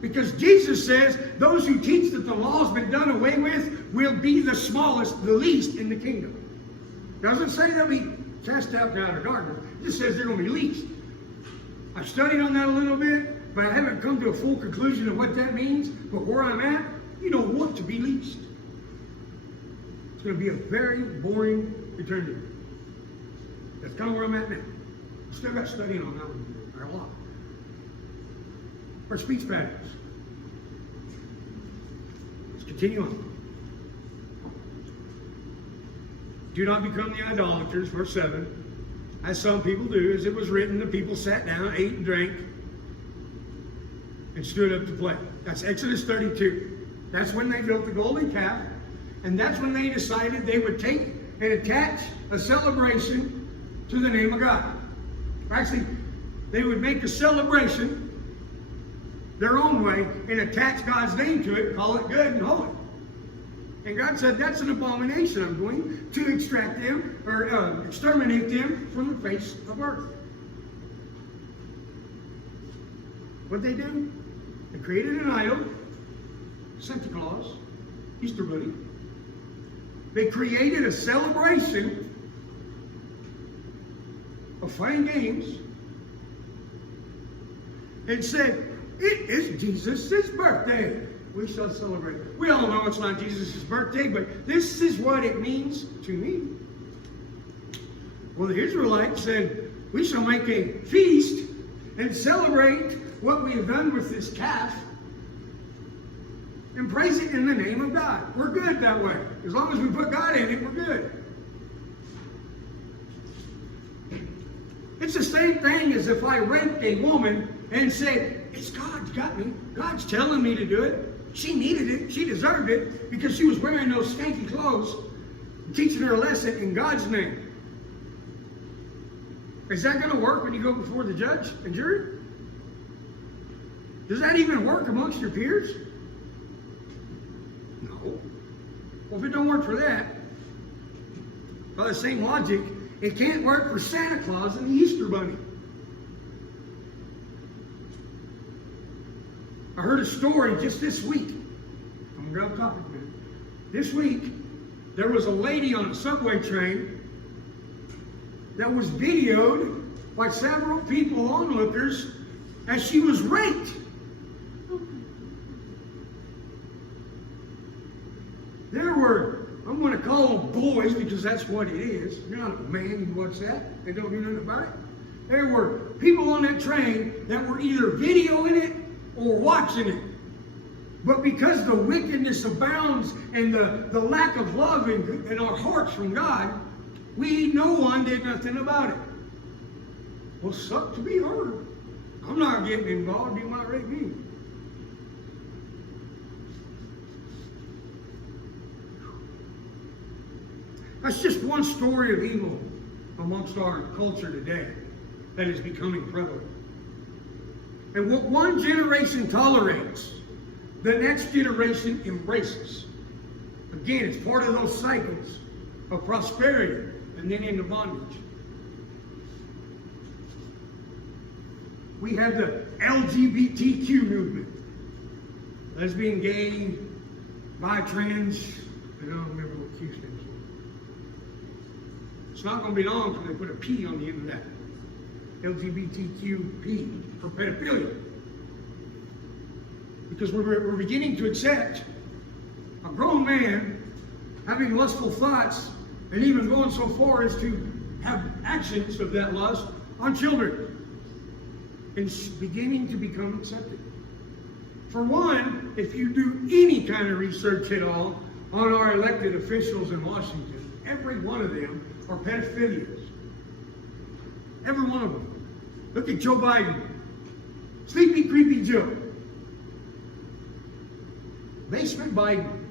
Because Jesus says, those who teach that the law has been done away with will be the smallest, the least in the kingdom. It doesn't say they'll be cast out to outer darkness. It just says they're going to be least. I've studied on that a little bit, but I haven't come to a full conclusion of what that means. But where I'm at, you don't want to be least. It's going to be a very boring eternity. That's kind of where I'm at now. Still got studying on that one, or a lot. Or speech patterns. Let's continue on. Do not become the idolaters, verse 7. As some people do, as it was written, the people sat down, ate and drank, and stood up to play. That's Exodus 32. That's when they built the golden calf, and that's when they decided they would take and attach a celebration to the name of God. Actually, they would make a celebration their own way and attach God's name to it, call it good and holy. And God said, that's an abomination. I'm going to extract them, or exterminate them from the face of earth. What'd they do? They created an idol, Santa Claus, Easter Bunny. They created a celebration of fun and games and said, it is Jesus' birthday. We shall celebrate. We all know it's not Jesus' birthday, but this is what it means to me. Well, the Israelites said, we shall make a feast and celebrate what we have done with this calf and praise it in the name of God. We're good that way. As long as we put God in it, we're good. It's the same thing as if I rape a woman and say, it's God's got me. God's telling me to do it. She needed it. She deserved it because she was wearing those skanky clothes and teaching her a lesson in God's name. Is that going to work when you go before the judge and jury? Does that even work amongst your peers? No. Well, if it don't work for that, by the same logic, it can't work for Santa Claus and the Easter Bunny. I heard a story just this week. I'm going to go off topic a minute. This week, there was a lady on a subway train that was videoed by several people, onlookers, as she was raped. There were, I'm going to call them boys because that's what it is. You're not a man, you watch that. They don't do nothing about it. There were people on that train that were either videoing it or watching it. But because the wickedness abounds and the lack of love in our hearts from God, no one did nothing about it. Well, suck to be her. I'm not getting involved. You might rape me. That's just one story of evil amongst our culture today that is becoming prevalent. And what one generation tolerates, the next generation embraces. Again, it's part of those cycles of prosperity and then into bondage. We have the Lgbtq movement. Lesbian, gay, bi, trans, I don't remember what Q stands for. It's not going to be long until they put a P on the end of that. LGBTQP for pedophilia. Because we're beginning to accept a grown man having lustful thoughts and even going so far as to have actions of that lust on children. And beginning to become accepted. For one, if you do any kind of research at all on our elected officials in Washington, every one of them are pedophilias. Every one of them. Look at Joe Biden. Sleepy, creepy Joe. Basement Biden.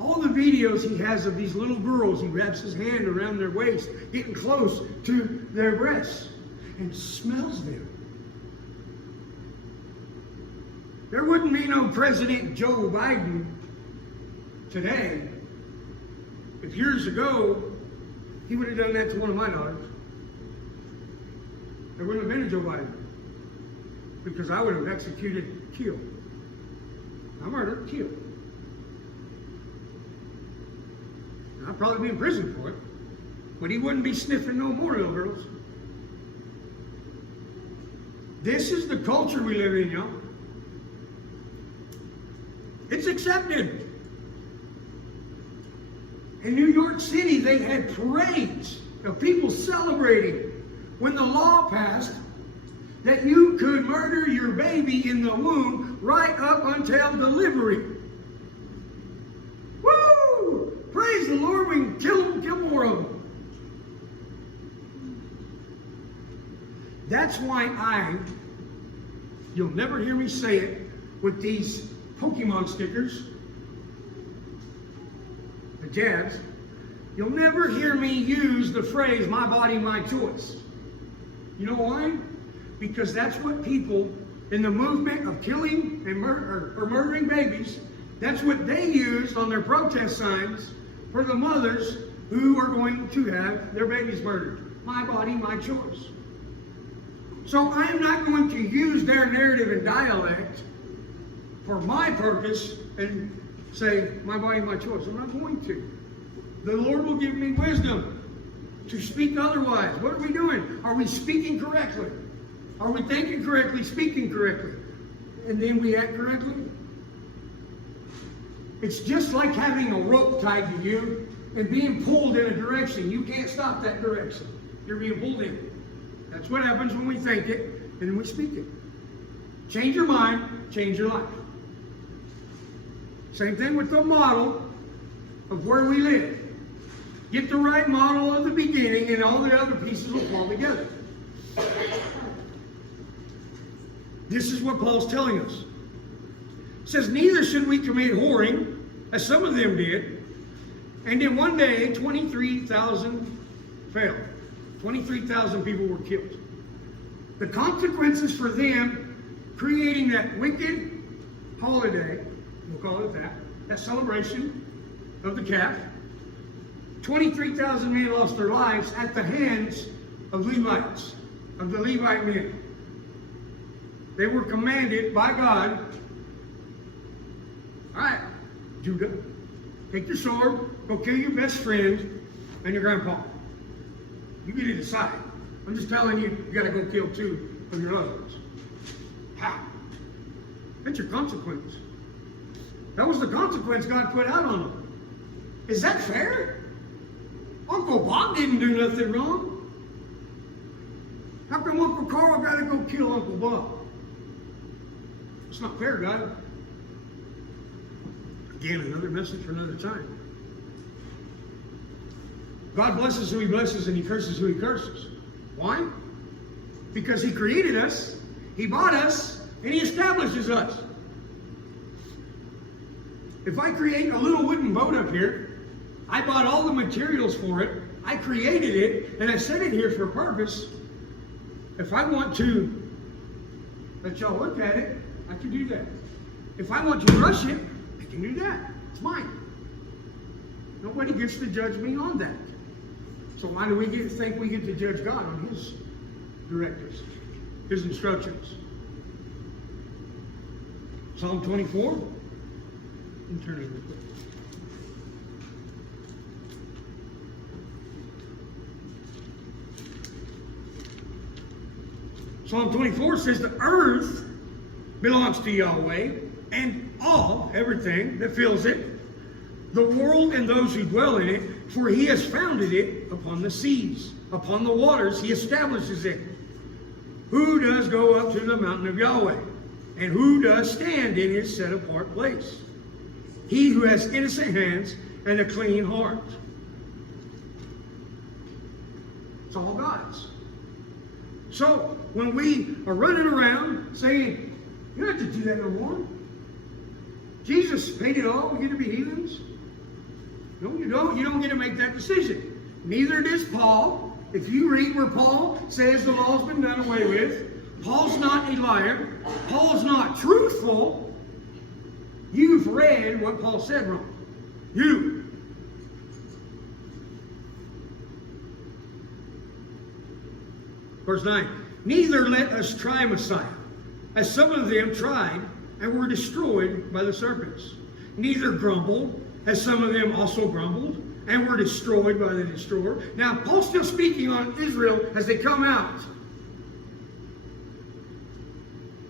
All the videos he has of these little girls, he wraps his hand around their waist, getting close to their breasts, and smells them. There wouldn't be no President Joe Biden today if years ago he would have done that to one of my daughters. There wouldn't have been a Joe Biden because I would have executed, killed. Not murdered, killed. And I'd probably be in prison for it, but he wouldn't be sniffing no more little girls. This is the culture we live in, y'all. It's accepted. In New York City, they had parades of people celebrating when the law passed that you could murder your baby in the womb right up until delivery. Woo! Praise the Lord, we can kill them, kill more of them. That's why you'll never hear me say it with these Pokemon stickers, the jabs, you'll never hear me use the phrase, my body, my choice. You know why? Because that's what people in the movement of killing and murdering babies, that's what they use on their protest signs for the mothers who are going to have their babies murdered. My body, my choice. So I'm not going to use their narrative and dialect for my purpose and say, my body, my choice. I'm not going to. The Lord will give me wisdom to speak otherwise. What are we doing? Are we speaking correctly? Are we thinking correctly, speaking correctly? And then we act correctly? It's just like having a rope tied to you and being pulled in a direction. You can't stop that direction. You're being pulled in. That's what happens when we think it and then we speak it. Change your mind, change your life. Same thing with the model of where we live. Get the right model of the beginning and all the other pieces will fall together. This is what Paul's telling us. It says, neither should we commit whoring, as some of them did. And in one day, 23,000 fell. 23,000 people were killed. The consequences for them creating that wicked holiday, we'll call it that, that celebration of the calf. 23,000 men lost their lives at the hands of Levites, of the Levite men. They were commanded by God, all right, Judah, take your sword, go kill your best friend and your grandpa. You get to decide. I'm just telling you, you got to go kill 2 of your loved ones. How? That's your consequence. That was the consequence God put out on them. Is that fair? Uncle Bob didn't do nothing wrong. How come Uncle Carl got to go kill Uncle Bob? It's not fair, God. Again, another message for another time. God blesses who He blesses and He curses who He curses. Why? Because He created us, He bought us, and He establishes us. If I create a little wooden boat up here, I bought all the materials for it, I created it, and I set it here for a purpose. If I want to let y'all look at it, I can do that. If I want to rush it, I can do that. It's mine. Nobody gets to judge me on that. So why do we think we get to judge God on His directives, His instructions? Psalm 24. Let me turn it real quick. Psalm 24 says the earth belongs to Yahweh and everything that fills it, the world and those who dwell in it, for He has founded it upon the seas, upon the waters He establishes it. Who does go up to the mountain of Yahweh? And who does stand in His set apart place? He who has innocent hands and a clean heart. It's all God's. So, when we are running around saying, you don't have to do that no more. Jesus paid it all. We get to be heathens. No, you don't. You don't get to make that decision. Neither does Paul. If you read where Paul says the law's been done away with, Paul's not a liar. Paul's not truthful. You've read what Paul said wrong. You. Verse 9. Neither let us try Messiah, as some of them tried and were destroyed by the serpents. Neither grumble, as some of them also grumbled and were destroyed by the destroyer. Now, Paul's still speaking on Israel as they come out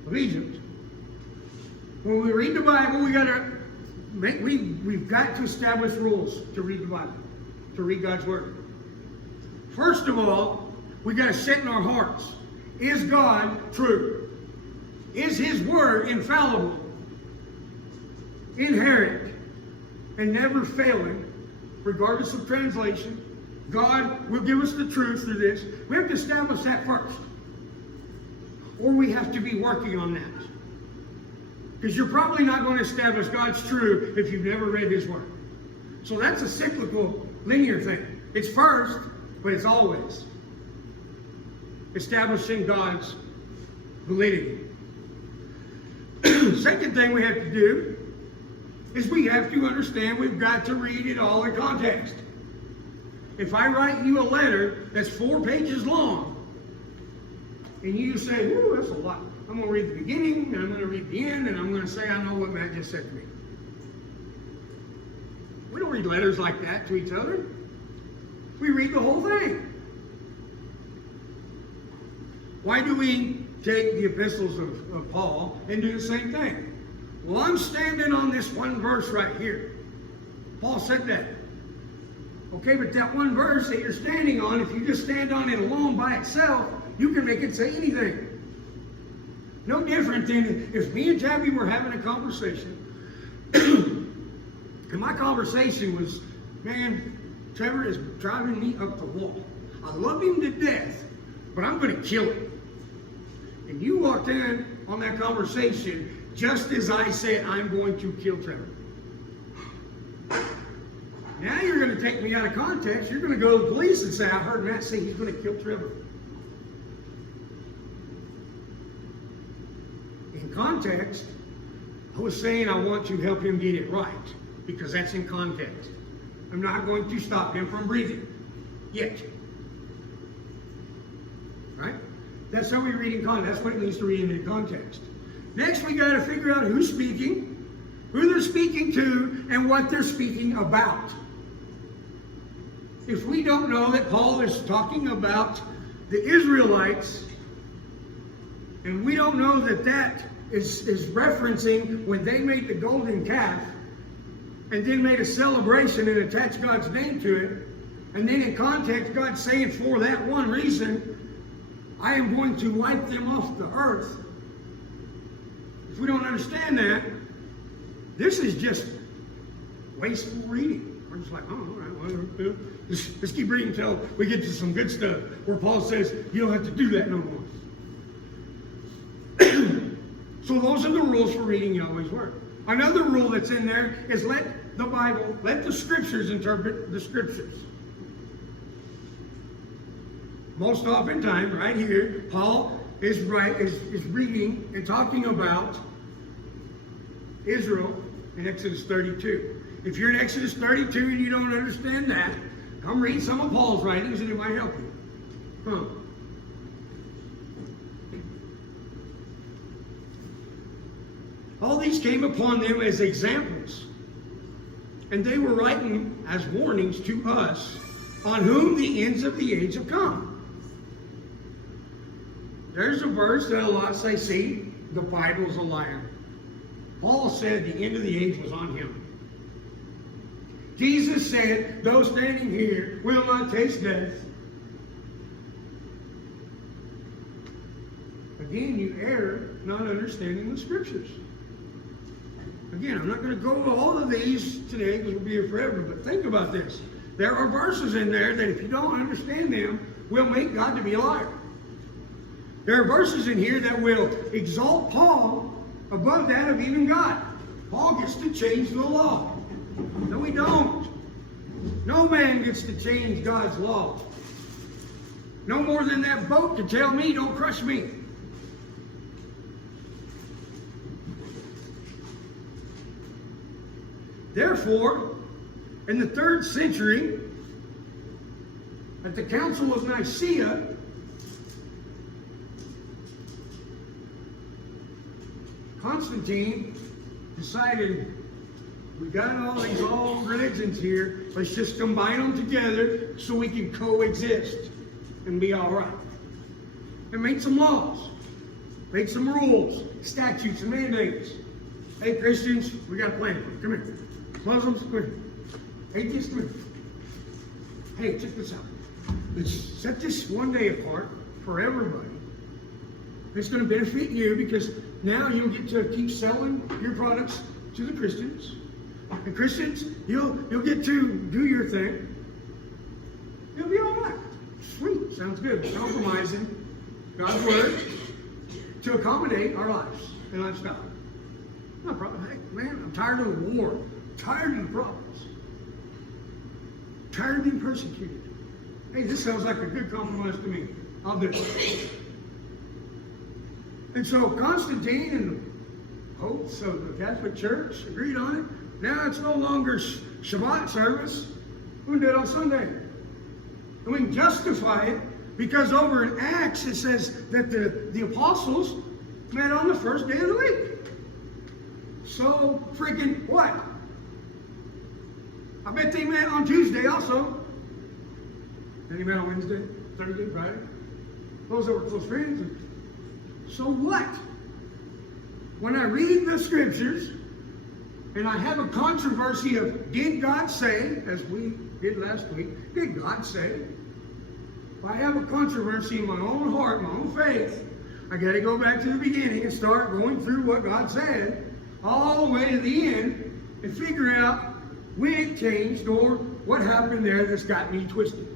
of Egypt. When we read the Bible, we've got to establish rules to read the Bible, to read God's Word. First of all, we got to set in our hearts: is God true? Is His Word infallible, inerrant, and never failing, regardless of translation? God will give us the truth through this. We have to establish that first, or we have to be working on that. Because you're probably not going to establish God's truth if you've never read His Word. So that's a cyclical, linear thing. It's first, but it's always establishing God's validity. Second thing we have to do is we have to understand we've got to read it all in context. If I write you a letter that's 4 pages long, and you say, ooh, that's a lot. I'm going to read the beginning, and I'm going to read the end, and I'm going to say, I know what Matt just said to me. We don't read letters like that to each other. We read the whole thing. Why do we take the epistles of Paul and do the same thing? Well, I'm standing on this one verse right here. Paul said that. Okay, but that one verse that you're standing on, if you just stand on it alone by itself, you can make it say anything. No different than if me and Tabby were having a conversation, and my conversation was, man, Trevor is driving me up the wall. I love him to death, but I'm going to kill him. And you walked in on that conversation just as I said, I'm going to kill Trevor. Now you're going to take me out of context. You're going to go to the police and say, I heard Matt say he's going to kill Trevor. In context, I was saying I want to help him get it right. because that's in context. I'm not going to stop him from breathing. Yet. Right? That's how we read in context. That's what it means to read in context. Next, we got to figure out who's speaking, who they're speaking to, and what they're speaking about. If we don't know that Paul is talking about the Israelites, and we don't know that that is referencing when they made the golden calf, and then made a celebration and attached God's name to it, and then in context, God's saying for that one reason, I am going to wipe them off the earth. If we don't understand that, this is just wasteful reading. We're just like, oh, all right, well, let's keep reading until we get to some good stuff where Paul says, you don't have to do that no more. So those are the rules for reading Yahweh's Word. Another rule that's in there is let the Bible, let the Scriptures interpret the Scriptures. Most oftentimes, right here, Paul is reading and talking about Israel in Exodus 32. If you're in Exodus 32 and you don't understand that, come read some of Paul's writings and it might help you. All these came upon them as examples, and they were writing as warnings to us, on whom the ends of the age have come. There's a verse that a lot say, see, the Bible's a liar. Paul said the end of the age was on him. Jesus said, those standing here will not taste death. Again, you err not understanding the Scriptures. Again, I'm not going to go over all of these today because we'll be here forever, but think about this. There are verses in there that if you don't understand them, will make God to be a liar. There are verses in here that will exalt Paul above that of even God. Paul gets to change the law. No, we don't. No man gets to change God's law. No more than that boat to tell me, don't crush me. Therefore, in the 3rd century, at the Council of Nicaea, Constantine decided, we got all these old religions here, let's just combine them together so we can coexist and be all right. And make some laws, make some rules, statutes, and mandates. Hey, Christians, we got a plan. Come here. Muslims, come here. Atheists, come here. Hey, check this out. Let's set this one day apart for everybody. It's going to benefit you because now you'll get to keep selling your products to the Christians. And Christians, you'll get to do your thing. You'll be all right. Sweet. Sounds good. Compromising God's Word to accommodate our lives and lifestyle. No problem. Hey, man, I'm tired of the war. I'm tired of the problems. I'm tired of being persecuted. Hey, this sounds like a good compromise to me. I'll do it. And so Constantine and the popes of the Catholic Church agreed on it. Now it's no longer Shabbat service. We can do it on Sunday. And we can justify it because over in Acts it says that the apostles met on the first day of the week. So freaking what? I bet they met on Tuesday also. Then they met on Wednesday, Thursday, Friday. Those that were close friends. So what? When I read the Scriptures and I have a controversy of did God say, as we did last week, did God say? If I have a controversy in my own heart, my own faith, I got to go back to the beginning and start going through what God said all the way to the end and figure out when it changed or what happened there that's got me twisted.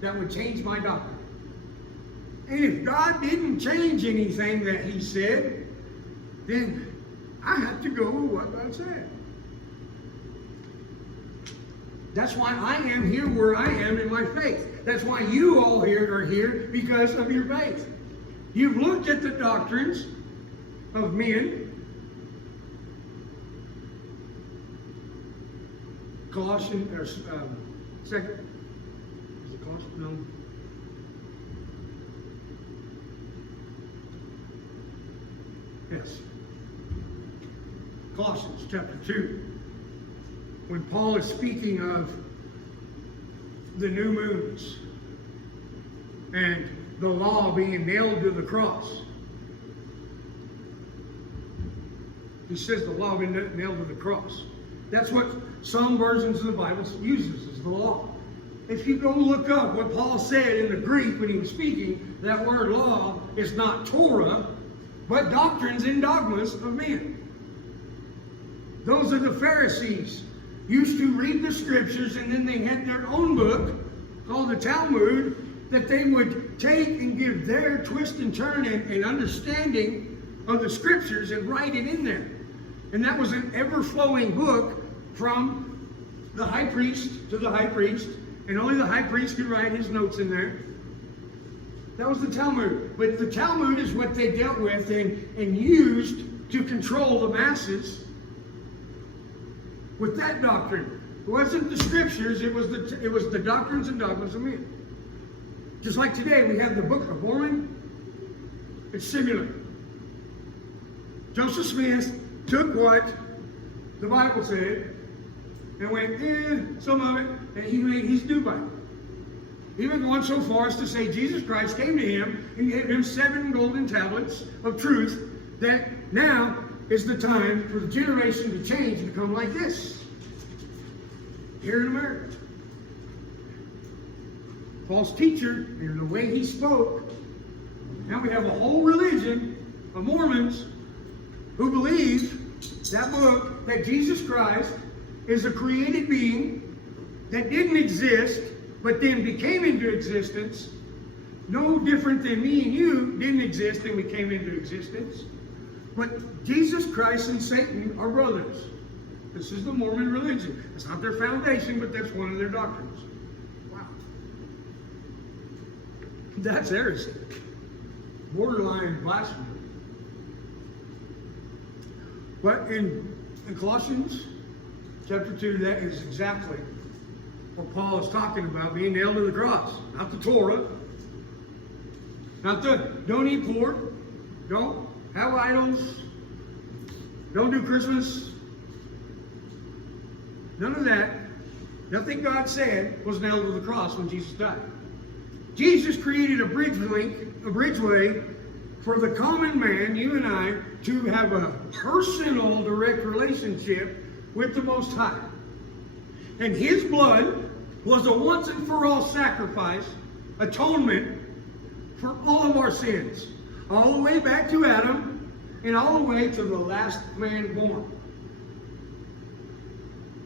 That would change my doctrine. And if God didn't change anything that He said, then I have to go with what God said. That's why I am here where I am in my faith. That's why you all here are here because of your faith. You've looked at the doctrines of men Colossians, or second, is it Colossians? No. Yes. Colossians chapter 2. When Paul is speaking of the new moons and the law being nailed to the cross. He says the law being nailed to the cross. That's what some versions of the Bible uses as the law. If you go look up what Paul said in the Greek when he was speaking, that word law is not Torah, but doctrines and dogmas of men. Those are the Pharisees. Used to read the scriptures, and then they had their own book called the Talmud that they would take and give their twist and turn and understanding of the scriptures and write it in there. And that was an ever-flowing book from the high priest to the high priest, and only the high priest could write his notes in there. That was the Talmud. But the Talmud is what they dealt with and used to control the masses with that doctrine. It wasn't the scriptures, it was the doctrines and dogmas of men. Just like today, we have the Book of Mormon. It's similar. Joseph Smith took what the Bible said and went, some of it, and he made his new Bible. He went going so far as to say Jesus Christ came to him and gave him 7 golden tablets of truth, that now is the time for the generation to change and become like this here in America. False teacher, and the way he spoke, now we have a whole religion of Mormons who believe that book, that Jesus Christ is a created being that didn't exist but then became into existence, no different than me and you didn't exist and we came into existence. But Jesus Christ and Satan are brothers. This is the Mormon religion. It's not their foundation, but that's one of their doctrines. Wow. That's heresy. Borderline blasphemy. But in Colossians chapter 2, that is exactly what Paul is talking about, being nailed to the cross. Not the Torah. Not the don't eat pork. Don't have idols. Don't do Christmas. None of that. Nothing God said was nailed to the cross when Jesus died. Jesus created a bridgeway for the common man, you and I, to have a personal, direct relationship with the Most High. And His blood was a once and for all sacrifice, atonement for all of our sins. All the way back to Adam and all the way to the last man born.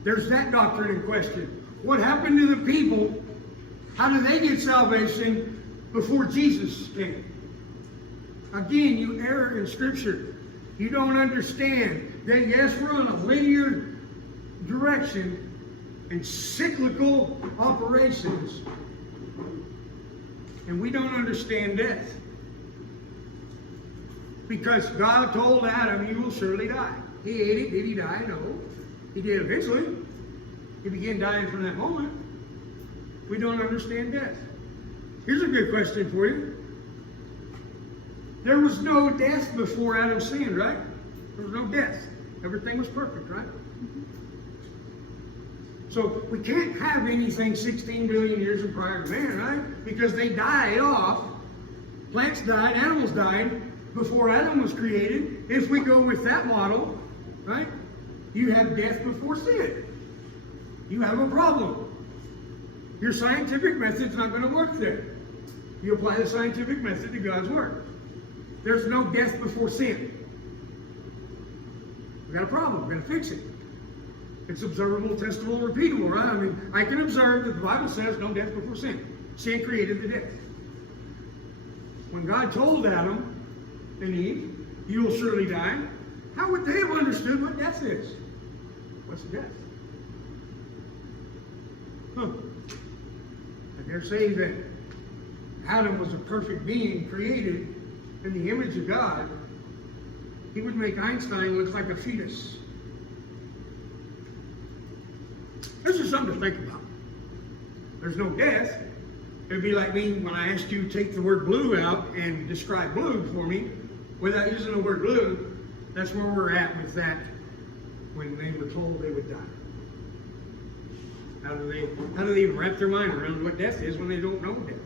There's that doctrine in question. What happened to the people? How did they get salvation before Jesus came? Again, you err in Scripture. You don't understand that, yes, we're on a linear direction and cyclical operations, and we don't understand death. Because God told Adam, you will surely die. He ate it. Did he die? No. He did eventually. He began dying from that moment. We don't understand death. Here's a good question for you. There was no death before Adam sinned, right? There was no death. Everything was perfect, right? So we can't have anything 16 billion years prior to man, right? Because they died off. Plants died, animals died before Adam was created. If we go with that model, right? You have death before sin. You have a problem. Your scientific method's not going to work there. You apply the scientific method to God's Word. There's no death before sin. We got a problem. We're going to fix it. It's observable, testable, repeatable, right? I mean, I can observe that the Bible says no death before sin. Sin created the death. When God told Adam and Eve, you will surely die, how would they have understood what death is? What's death? I dare say that Adam was a perfect being created in the image of God. He would make Einstein look like a fetus. There's a just something to think about. There's no death. It'd be like me when I asked you to take the word blue out and describe blue for me without using the word blue. That's where we're at with that when they were told they would die. How do they even wrap their mind around what death is when they don't know death?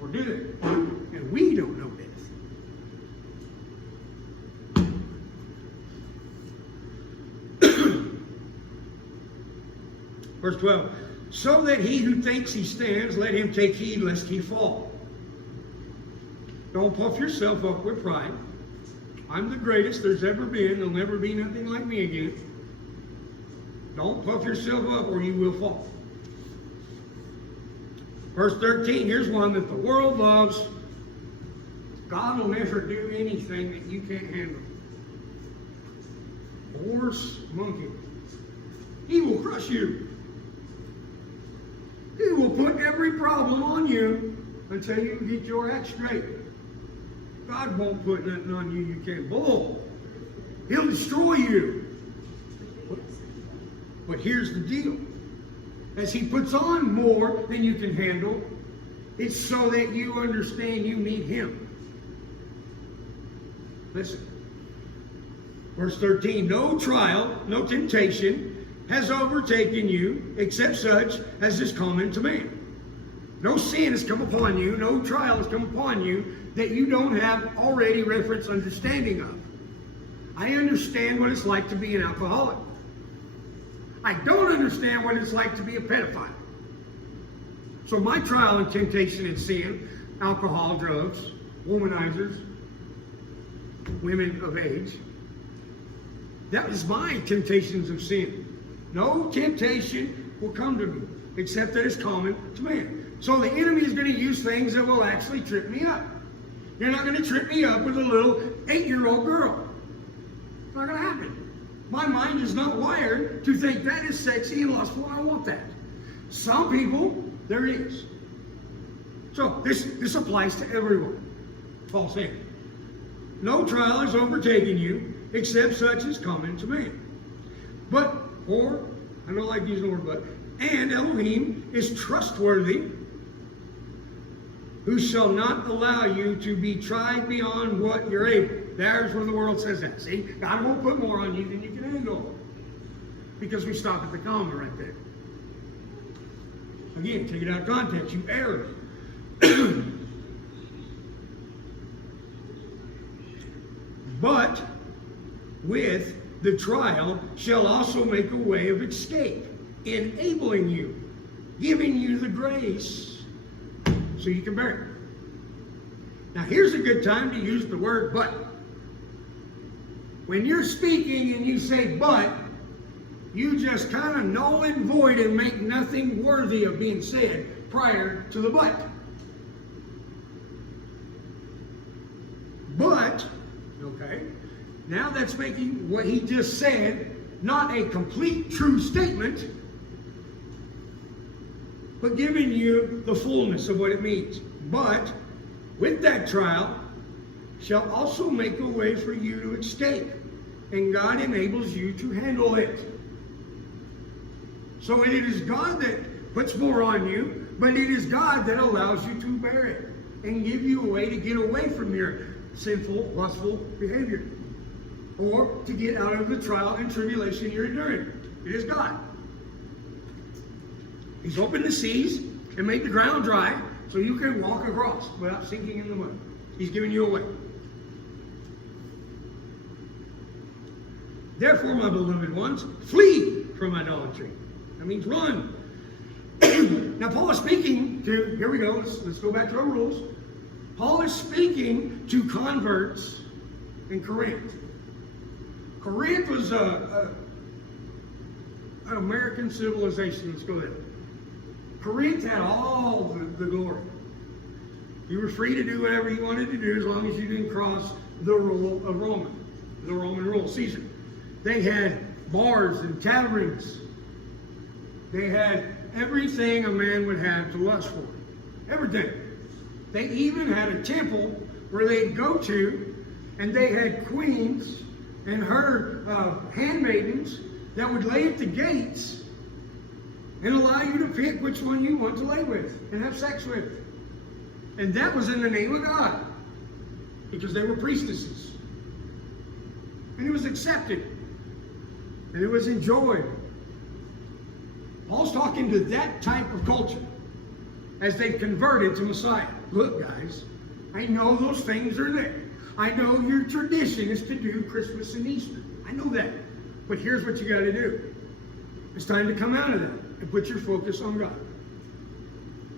Or do they? And we don't know death. Verse 12. So that he who thinks he stands, let him take heed lest he fall. Don't puff yourself up with pride. I'm the greatest there's ever been. There'll never be nothing like me again. Don't puff yourself up or you will fall. Verse 13, here's one that the world loves. God will never do anything that you can't handle. Horse, monkey. He will crush you. He will put every problem on you until you get your act straight. God won't put nothing on you you can't bull. He'll destroy you. But here's the deal. As he puts on more than you can handle, it's so that you understand you need him. Listen. Verse 13, no trial, no temptation has overtaken you except such as is common to man. No sin has come upon you, no trial has come upon you that you don't have already reference understanding of. I understand what it's like to be an alcoholic. I don't understand what it's like to be a pedophile. So my trial and temptation and sin, alcohol, drugs, womanizers, women of age, that is my temptations of sin. No temptation will come to me except that it's common to man. So the enemy is going to use things that will actually trip me up. You're not going to trip me up with a little 8-year-old girl. It's not going to happen. My mind is not wired to think that is sexy and lustful. I want that. Some people, there is. So this applies to everyone. Paul said, no trial has overtaken you except such as common to man. But, or, I don't like using the word but, and Elohim is trustworthy, who shall not allow you to be tried beyond what you're able. There's where the world says that. See, God won't put more on you than you can handle. Because we stop at the comma right there. Again, take it out of context. You err. But with the trial shall also make a way of escape, enabling you, giving you the grace so you can bear it. Now here's a good time to use the word but. When you're speaking and you say but, you just kind of null and void and make nothing worthy of being said prior to the but. But, okay, now that's making what he just said not a complete true statement, but giving you the fullness of what it means. But with that trial shall also make a way for you to escape, and God enables you to handle it. So it is God that puts more on you, but it is God that allows you to bear it and give you a way to get away from your sinful, lustful behavior, or to get out of the trial and tribulation you're enduring. It is God. He's opened the seas and made the ground dry so you can walk across without sinking in the mud. He's giving you a way. Therefore, my beloved ones, flee from idolatry. That means run. Now, Paul is speaking to, here we go, let's go back to our rules. Paul is speaking to converts in Corinth. Corinth was an American civilization. Let's go there. Corinth had all the glory. You were free to do whatever you wanted to do as long as you didn't cross the rule of Roman, the Roman rule, Caesar. They had bars and taverns. They had everything a man would have to lust for. Everything. They even had a temple where they'd go to, and they had queens and her handmaidens that would lay at the gates and allow you to pick which one you want to lay with and have sex with. And that was in the name of God, because they were priestesses. And it was accepted, and it was enjoyed. Paul's talking to that type of culture as they've converted to Messiah. Look, guys, I know those things are there. I know your tradition is to do Christmas and Easter. I know that. But here's what you got to do. It's time to come out of that and put your focus on God.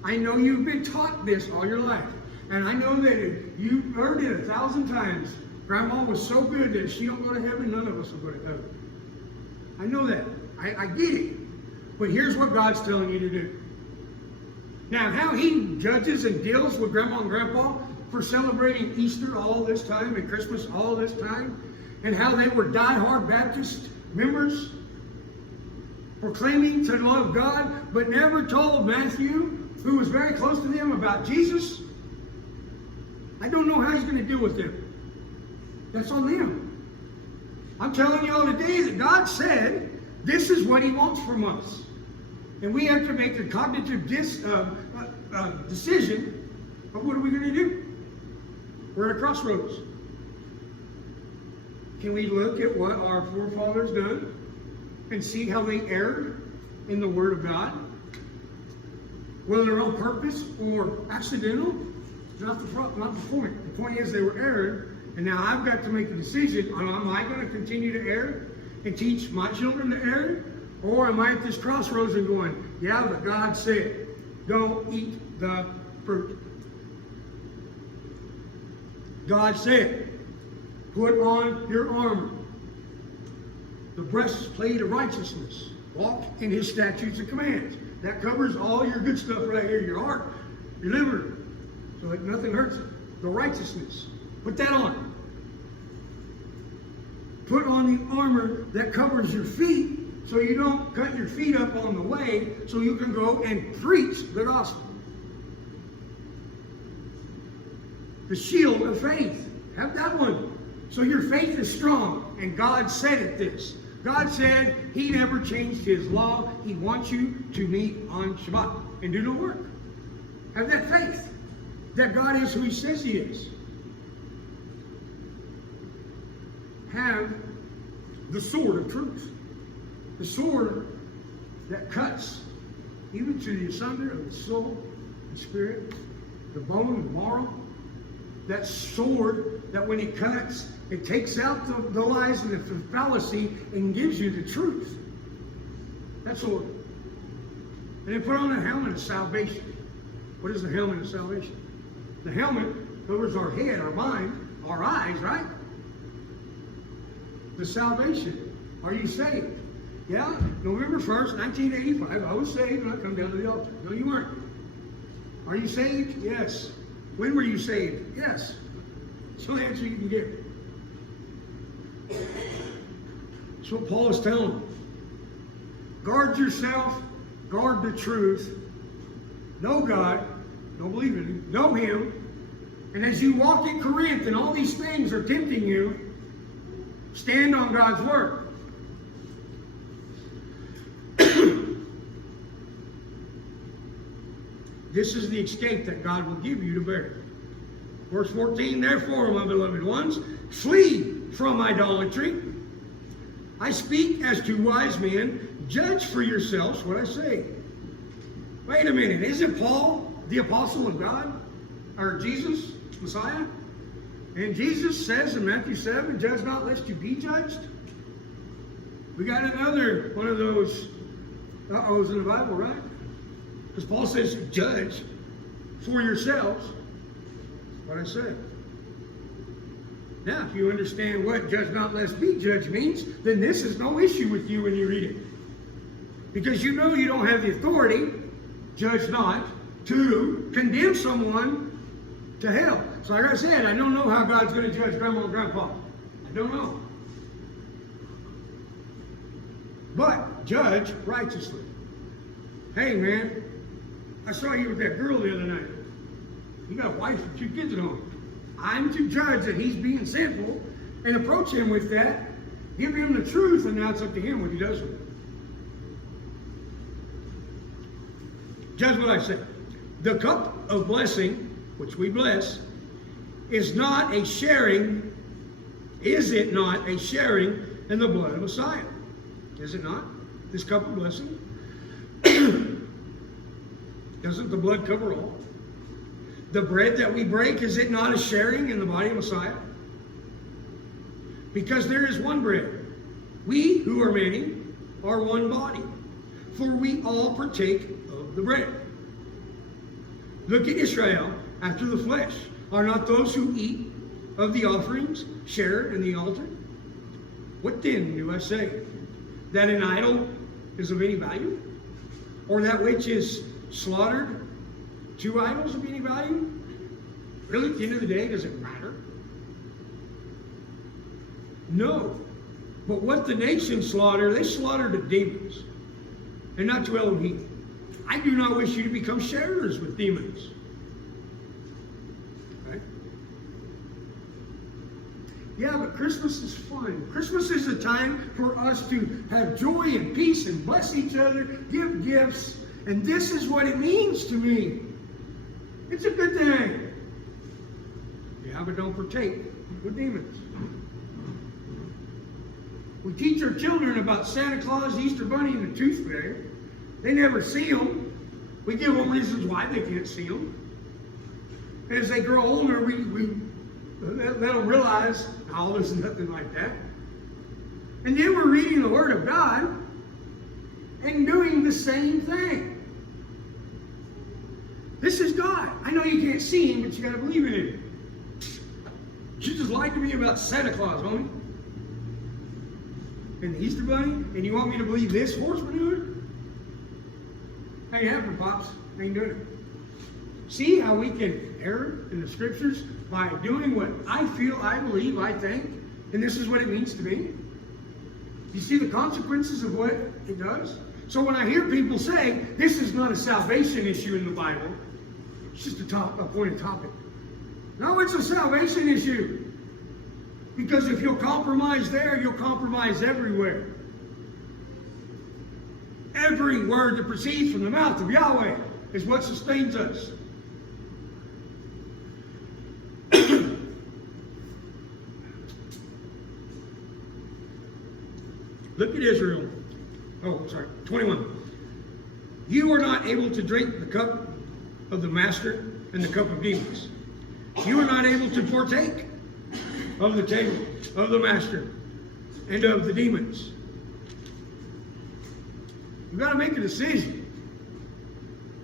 I know you've been taught this all your life. And I know that you've heard it 1,000 times. Grandma was so good that if she don't go to heaven, none of us will go to heaven. I know that. I get it. But here's what God's telling you to do. Now, how he judges and deals with Grandma and Grandpa for celebrating Easter all this time and Christmas all this time, and how they were die-hard Baptist members, proclaiming to love God, but never told Matthew, who was very close to them, about Jesus. I don't know how he's going to deal with them. That's on them. I'm telling you all today that God said this is what he wants from us. And we have to make a cognitive decision of what are we going to do. We're at a crossroads. Can we look at what our forefathers done and see how they erred in the Word of God? Whether on purpose or accidental, not the point. The point is they were erred, and now I've got to make a decision. Am I going to continue to err and teach my children to err? Or am I at this crossroads and going, yeah, but God said, don't eat the fruit. God said, put on your armor, the breastplate of righteousness. Walk in his statutes and commands. That covers all your good stuff right here, your heart, your liver, so that nothing hurts it. The righteousness. Put that on. Put on the armor that covers your feet, so you don't cut your feet up on the way, so you can go and preach the gospel. The shield of faith. Have that one. So your faith is strong. And God said it this. God said he never changed his law. He wants you to meet on Shabbat and do no work. Have that faith that God is who he says he is. Have the sword of truth. The sword that cuts even to the asunder of the soul and spirit, the bone and marrow. That sword that when he cuts, it takes out the lies and the fallacy and gives you the truth. That sword. And they put on the helmet of salvation. What is the helmet of salvation? The helmet covers our head, our mind, our eyes, right? The salvation. Are you saved? Yeah, November 1st, 1985, I was saved when I come down to the altar. No, you weren't. Are you saved? Yes. When were you saved? Yes. That's the answer you can give. That's what Paul is telling them. Guard yourself. Guard the truth. Know God. Don't believe in him. Know him. And as you walk in Corinth and all these things are tempting you, stand on God's word. This is the escape that God will give you to bear. Verse 14, therefore, my beloved ones, flee from idolatry. I speak as to wise men. Judge for yourselves what I say. Wait a minute. Isn't Paul the apostle of God? Or Jesus, Messiah? And Jesus says in Matthew 7, judge not lest you be judged. We got another one of those uh-ohs in the Bible, right? Because Paul says, judge for yourselves what I said. Now, if you understand what judge not lest be judged means, then this is no issue with you when you read it. Because you know you don't have the authority, judge not, to condemn someone to hell. So like I said, I don't know how God's going to judge Grandma and Grandpa. I don't know. But judge righteously. Hey, man, I saw you with that girl the other night. You got a wife and 2 kids at home. I'm to judge that he's being sinful and approach him with that. Give him the truth, and now it's up to him what he does with it. Judge what I say. The cup of blessing, which we bless, is not a sharing, is it not a sharing in the blood of Messiah? Is it not? This cup of blessing? Doesn't the blood cover all? The bread that we break, is it not a sharing in the body of Messiah? Because there is one bread. We who are many are one body, for we all partake of the bread. Look at Israel after the flesh. Are not those who eat of the offerings shared in the altar? What then do I say? That an idol is of any value? Or that which is slaughtered, two idols of any value? Really, at the end of the day, does it matter? No. But what the nations slaughter, they slaughter to demons, and not to Elohim. I do not wish you to become sharers with demons. Right? Yeah, but Christmas is fun. Christmas is a time for us to have joy and peace and bless each other, give gifts, and this is what it means to me. It's a good thing. Yeah, but don't partake with demons. We teach our children about Santa Claus, Easter Bunny, and the Tooth Fairy. They never see them. We give them reasons why they can't see them. And as they grow older, we let them realize, oh, there's nothing like that. And then we're reading the Word of God and doing the same thing. This is God. I know you can't see Him, but you got to believe in Him. You just lied to me about Santa Claus, homie. And the Easter Bunny, and you want me to believe this horse manure? Ain't happening, Pops. Ain't doing it. See how we can err in the Scriptures by doing what I feel, I believe, I think, and this is what it means to me? You see the consequences of what it does? So when I hear people say, this is not a salvation issue in the Bible, it's just a point of topic. No, it's a salvation issue. Because if you'll compromise there, you'll compromise everywhere. Every word that proceeds from the mouth of Yahweh is what sustains us. Look at Israel. Oh, sorry. 21. You are not able to drink the cup of the master and the cup of demons. You are not able to partake of the table of the master and of the demons. You've got to make a decision.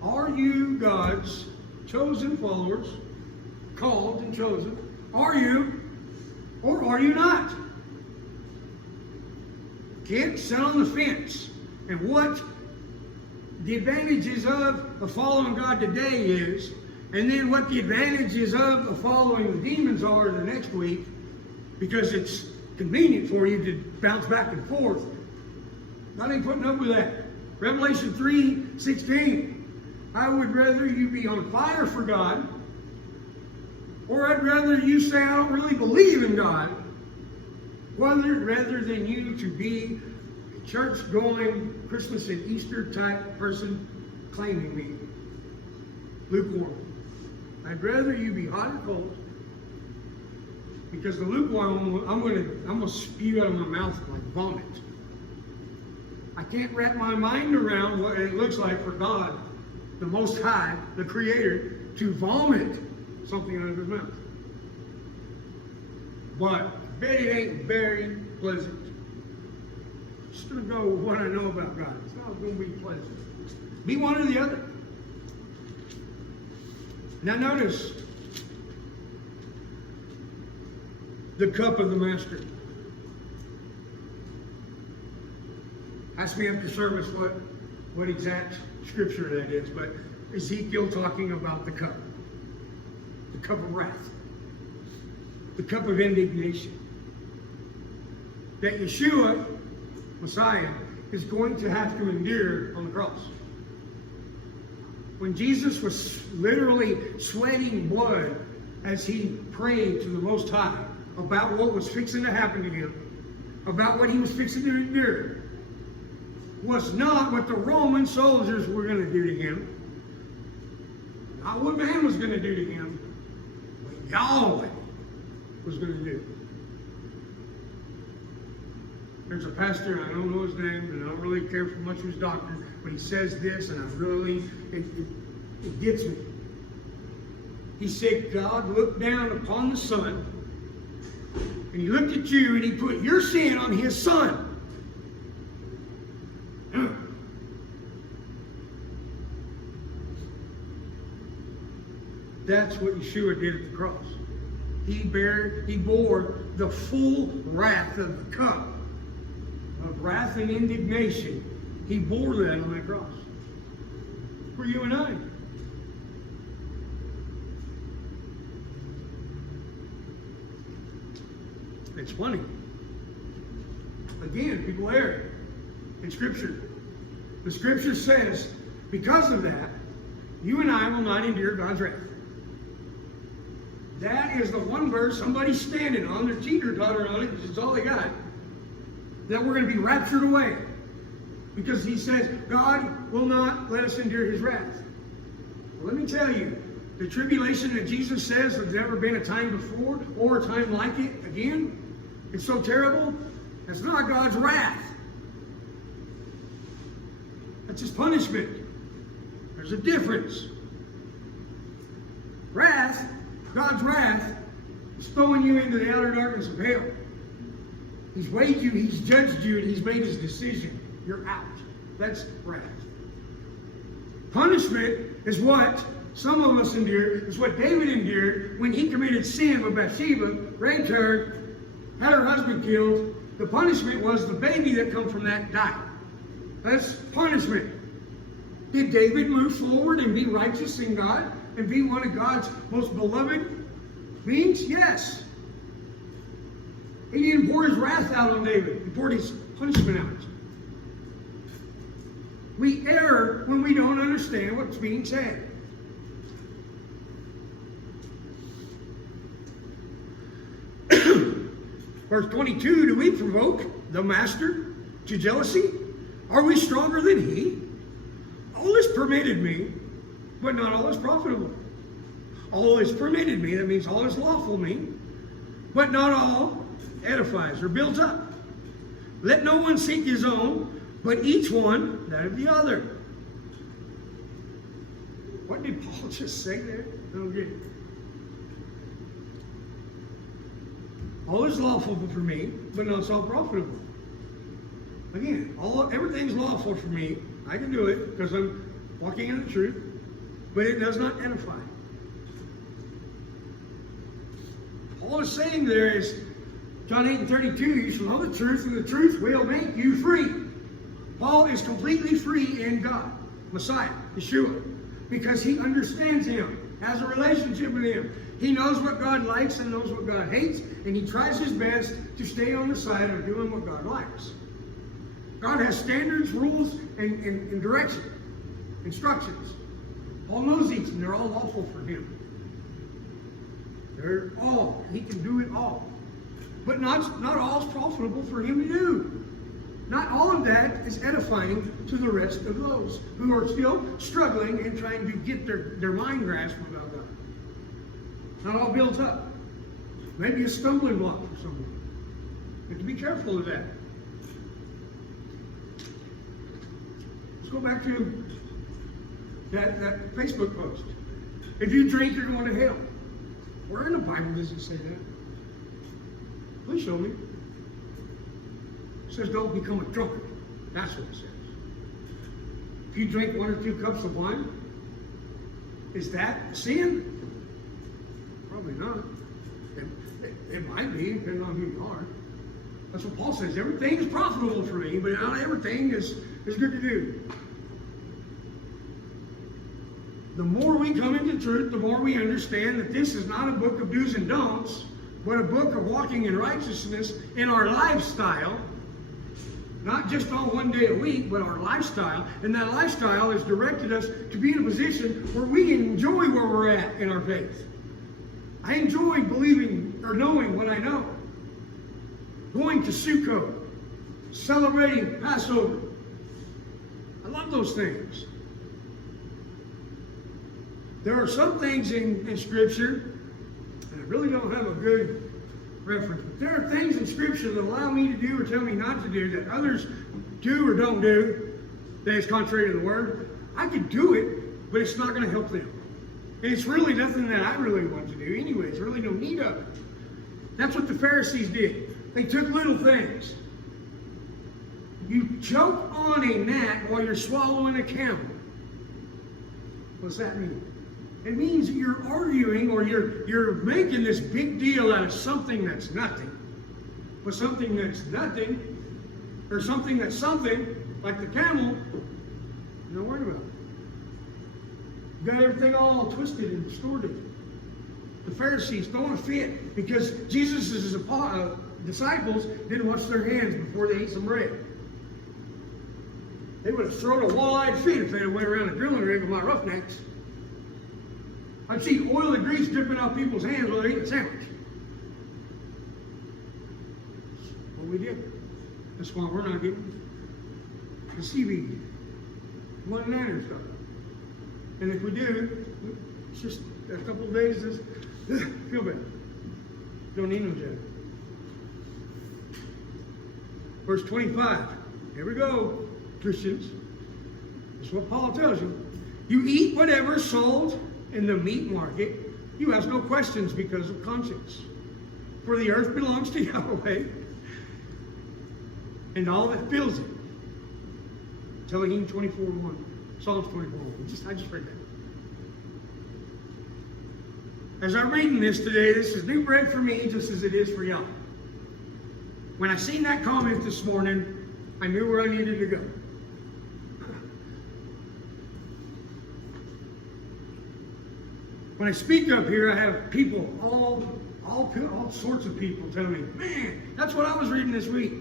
Are you God's chosen followers, called and chosen? Are you, or are you not? Can't sit on the fence. And what the advantages of following God today is, and then what the advantages of following the demons are the next week, because it's convenient for you to bounce back and forth. God ain't putting up with that. Revelation 3:16. I would rather you be on fire for God, or I'd rather you say I don't really believe in God, rather than you to be a church-going, Christmas and Easter type person claiming me. Lukewarm. I'd rather you be hot or cold, because the lukewarm, I'm gonna spew out of my mouth like vomit. I can't wrap my mind around what it looks like for God, the Most High, the Creator, to vomit something out of His mouth. But I bet it ain't very pleasant. I'm just gonna go with what I know about God. It's not gonna be pleasant. Be one or the other. Now notice the cup of the master. Ask me after service what exact scripture that is, but Ezekiel talking about the cup of wrath, the cup of indignation, that Yeshua, Messiah, is going to have to endure on the cross. When Jesus was literally sweating blood as He prayed to the Most High about what was fixing to happen to Him, about what He was fixing to endure, was not what the Roman soldiers were going to do to Him. Not what man was going to do to him, what Yahweh was going to do. There's a pastor, I don't know his name, and I don't really care for much of his doctrine, but he says this, and it gets me. He said, God looked down upon the Son, and he looked at you, and he put your sin on his Son. That's what Yeshua did at the cross. He bore the full wrath of the cup of wrath and indignation. He bore that on that cross. For you and I. It's funny. Again, people err in Scripture. The Scripture says, because of that, you and I will not endure God's wrath. That is the one verse somebody's standing on, their teeter-totter on it, because it's all they got, that we're going to be raptured away. Because he says, God will not let us endure his wrath. Well, let me tell you, the tribulation that Jesus says there's never been a time before or a time like it again, it's so terrible, that's not God's wrath. That's his punishment. There's a difference. Wrath, God's wrath, is throwing you into the outer darkness of hell. He's weighed you, he's judged you, and he's made his decision. You're out. That's wrath. Punishment is what some of us endure, is what David endured when he committed sin with Bathsheba, raped her, had her husband killed. The punishment was the baby that come from that died. That's punishment. Did David move forward and be righteous in God and be one of God's most beloved beings? Yes. He didn't pour his wrath out on David. He poured his punishment out. We err when we don't understand what's being said. Verse 22, do we provoke the master to jealousy? Are we stronger than he? All is permitted me, but not all is profitable. All is permitted me, that means all is lawful me, but not all edifies or builds up. Let no one seek his own, but each one that of the other. What did Paul just say there? I don't get it. All is lawful for me, but not so profitable. Again, everything's lawful for me. I can do it because I'm walking in the truth, but it does not edify. All it's saying there is, John 8:32, you shall know the truth, and the truth will make you free. Paul is completely free in God, Messiah, Yeshua, because he understands him, has a relationship with him. He knows what God likes and knows what God hates, and he tries his best to stay on the side of doing what God likes. God has standards, rules, and direction, instructions. Paul knows these, and they're all lawful for him. They're all. He can do it all. But not all is profitable for him to do. Not all of that is edifying to the rest of those who are still struggling and trying to get their mind grasped about God. Not all builds up. Maybe a stumbling block for someone. You have to be careful of that. Let's go back to that Facebook post. If you drink, you're going to hell. Where in the Bible does it say that? Please show me. It says don't become a drunkard. That's what it says. If you drink 1 or 2 cups of wine, is that sin? Probably not. It might be, depending on who you are. That's what Paul says. Everything is profitable for me, but not everything is good to do. The more we come into truth, the more we understand that this is not a book of do's and don'ts, but a book of walking in righteousness in our lifestyle. Not just on one day a week, but our lifestyle. And that lifestyle has directed us to be in a position where we enjoy where we're at in our faith. I enjoy believing or knowing what I know. Going to Sukkot, celebrating Passover. I love those things. There are some things in Scripture, and I really don't have a good reference, but there are things in Scripture that allow me to do or tell me not to do that others do or don't do that is contrary to the Word. I could do it, but it's not going to help them. And it's really nothing that I really want to do anyway. There's really no need of it. That's what the Pharisees did. They took little things. You choke on a gnat while you're swallowing a camel. What's that mean? It means that you're arguing or you're making this big deal out of something that's nothing. But something that's nothing, or something that's something, like the camel, you're not worried about it. You got everything all twisted and distorted. The Pharisees throwing a fit because Jesus' disciples didn't wash their hands before they ate some bread. They would have thrown a wall-eyed fit if they'd have went around a drilling rig with my roughnecks. I'd see oil and grease dripping off people's hands while they're eating a sandwich. That's what we did. That's why we're not getting the seaweed, one-liner stuff. And if we do, it's just a couple of days, just feel better. Don't need no judge. Verse 25. Here we go, Christians. That's what Paul tells you. You eat whatever is sold in the meat market. You ask no questions because of conscience. For the earth belongs to Yahweh and all that fills it. Elohim 24:1. Psalms 24:1. I just read that. As I'm reading this today, this is new bread for me just as it is for y'all. When I seen that comment this morning, I knew where I needed to go. When I speak up here, I have people, all sorts of people tell me, man, that's what I was reading this week.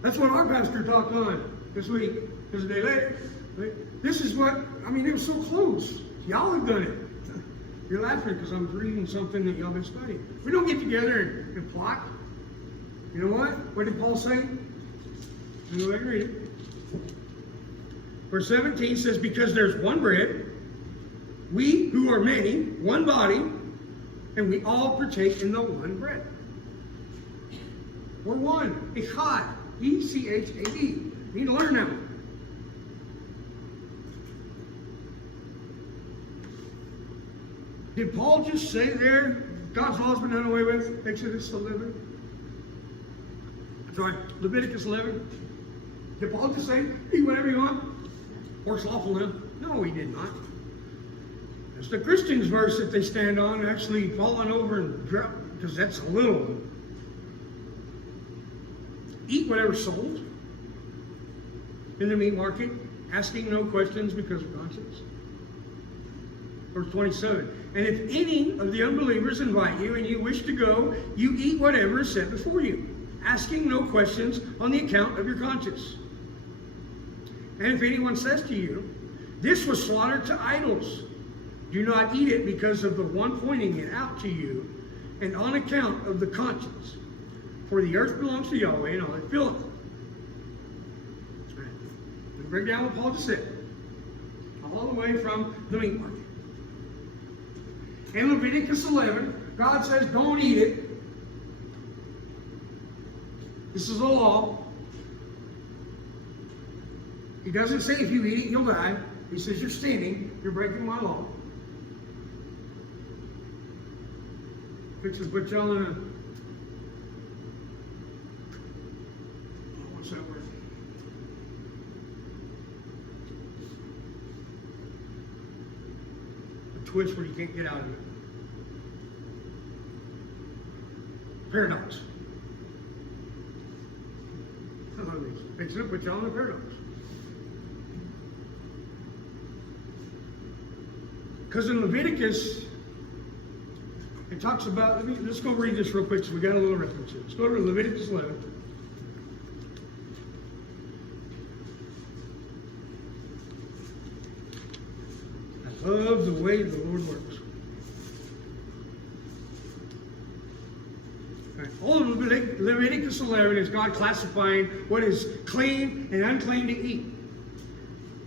That's what our pastor talked on this week. Because a day later, this is what, it was so close. Y'all have done it. You're laughing because I'm reading something that y'all been studying. We don't get together and plot. You know what? What did Paul say? Go ahead and read it. Verse 17 says, because there's one bread, we who are many, one body, and we all partake in the one bread. We're one. Echad. E-C-H-A-D. You need to learn that one. Did Paul just say there, God's law's been done away with? Exodus 11. Sorry, Leviticus 11. Did Paul just say, eat whatever you want? Or it's lawful now? No, he did not. It's the Christian's verse that they stand on, actually falling over and drop, because that's a little. Eat whatever's sold in the meat market, asking no questions because of conscience. Verse 27. And if any of the unbelievers invite you and you wish to go, you eat whatever is set before you, asking no questions on the account of your conscience. And if anyone says to you, this was slaughtered to idols, do not eat it because of the one pointing it out to you, and on account of the conscience. For the earth belongs to Yahweh and all that filleth it. We break down what Paul just said, all the way from the meat market. In Leviticus 11, God says, don't eat it. This is the law. He doesn't say if you eat it, you'll die. He says you're sinning, you're breaking my law. Which is what y'all in a... What's that word? A twist where you can't get out of it. Paradox. Fixing it, put y'all in a paradox. Because in Leviticus, it talks about, let's go read this real quick so we got a little reference here. Let's go to Leviticus 11. I love the way the Lord works. All of Leviticus 11 is God classifying what is clean and unclean to eat.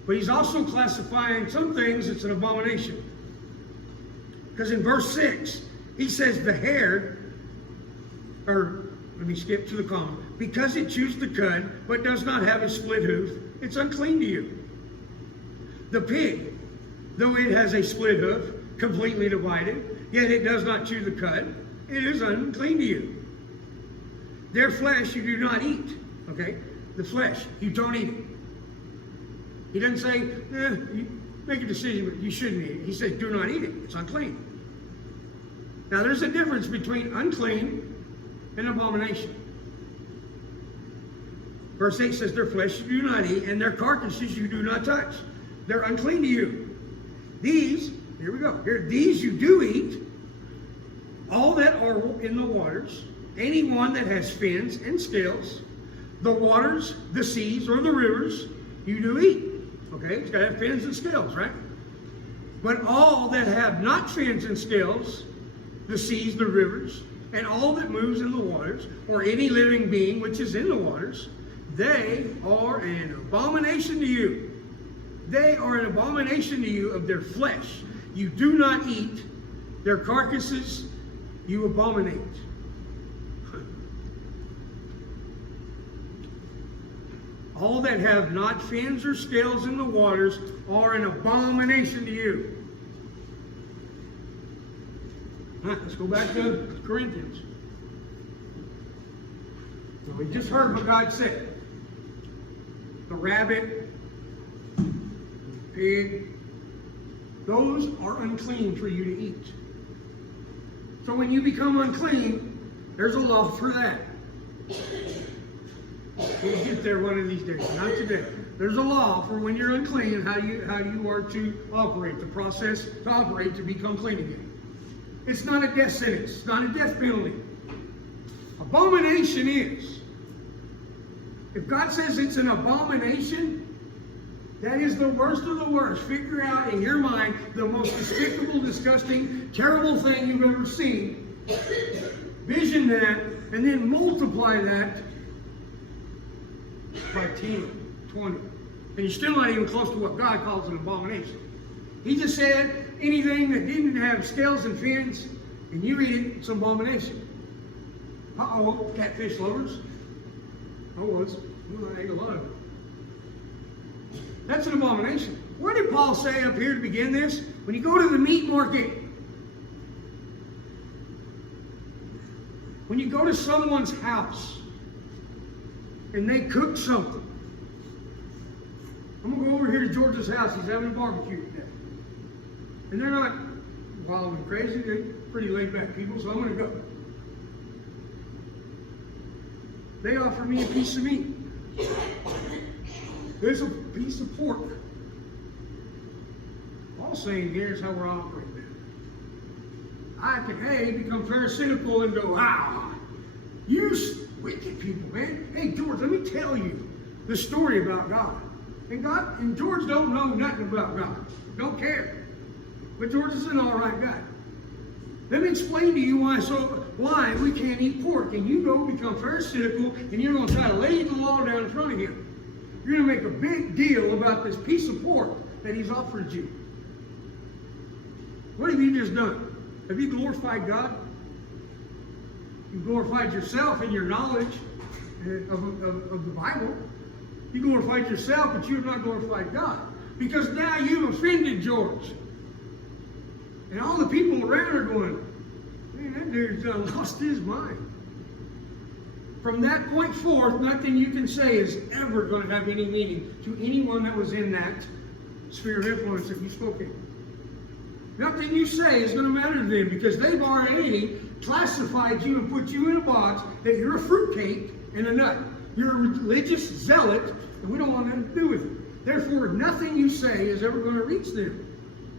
But he's also classifying some things that's an abomination. Because in verse 6, he says the hair, or let me skip to the comma, because it chews the cud, but does not have a split hoof, it's unclean to you. The pig, though it has a split hoof, completely divided, yet it does not chew the cud, it is unclean to you. Their flesh you do not eat. Okay? The flesh, you don't eat it. He doesn't say, you make a decision, but you shouldn't eat it. He says, do not eat it. It's unclean. Now, there's a difference between unclean and abomination. Verse 8 says, their flesh you do not eat, and their carcasses you do not touch. They're unclean to you. These, here we go, here, these you do eat, all that are in the waters, any one that has fins and scales, the waters, the seas, or the rivers, you do eat. Okay, it's got to have fins and scales, right? But all that have not fins and scales, the seas, the rivers, and all that moves in the waters, or any living being which is in the waters, they are an abomination to you. They are an abomination to you of their flesh. You do not eat. Their carcasses you abominate. All that have not fins or scales in the waters are an abomination to you. Let's go back to Corinthians. So we just heard what God said. The rabbit, the pig, those are unclean for you to eat. So when you become unclean, there's a law for that. We'll get there one of these days, not today. There's a law for when you're unclean, how you are to operate, the process to operate to become clean again. It's not a death sentence. It's not a death penalty. Abomination is. If God says it's an abomination, that is the worst of the worst. Figure out in your mind the most despicable, disgusting, terrible thing you've ever seen. Vision that, and then multiply that by 10, 20. And you're still not even close to what God calls an abomination. He just said anything that didn't have scales and fins, and you eat it, it's an abomination. Uh-oh, catfish lovers. I ate a lot of it. That's an abomination. What did Paul say up here to begin this? When you go to the meat market, when you go to someone's house, and they cook something. I'm going to go over here to George's house. He's having a barbecue today. And they're not wild and crazy. They're pretty laid back people, so I'm going to go. They offer me a piece of meat. There's a piece of pork. All saying here is how we're operating. I can, become pharisaical and go, you wicked people, man. Hey, George, let me tell you the story about God. And George don't know nothing about God. Don't care. But George is an all right guy. Let me explain to you why we can't eat pork. And you go become pharisaical, and you're going to try to lay the law down in front of him. You're going to make a big deal about this piece of pork that he's offered you. What have you just done? Have you glorified God? You glorified yourself in your knowledge of the Bible. You glorified yourself, but you have not glorified God. Because now you've offended George. And all the people around are going, man, that dude's lost his mind. From that point forth, nothing you can say is ever going to have any meaning to anyone that was in that sphere of influence that you spoke in. Nothing you say is going to matter to them because they've already classified you and put you in a box that you're a fruitcake and a nut. You're a religious zealot, and we don't want nothing to do with it. Therefore, nothing you say is ever going to reach them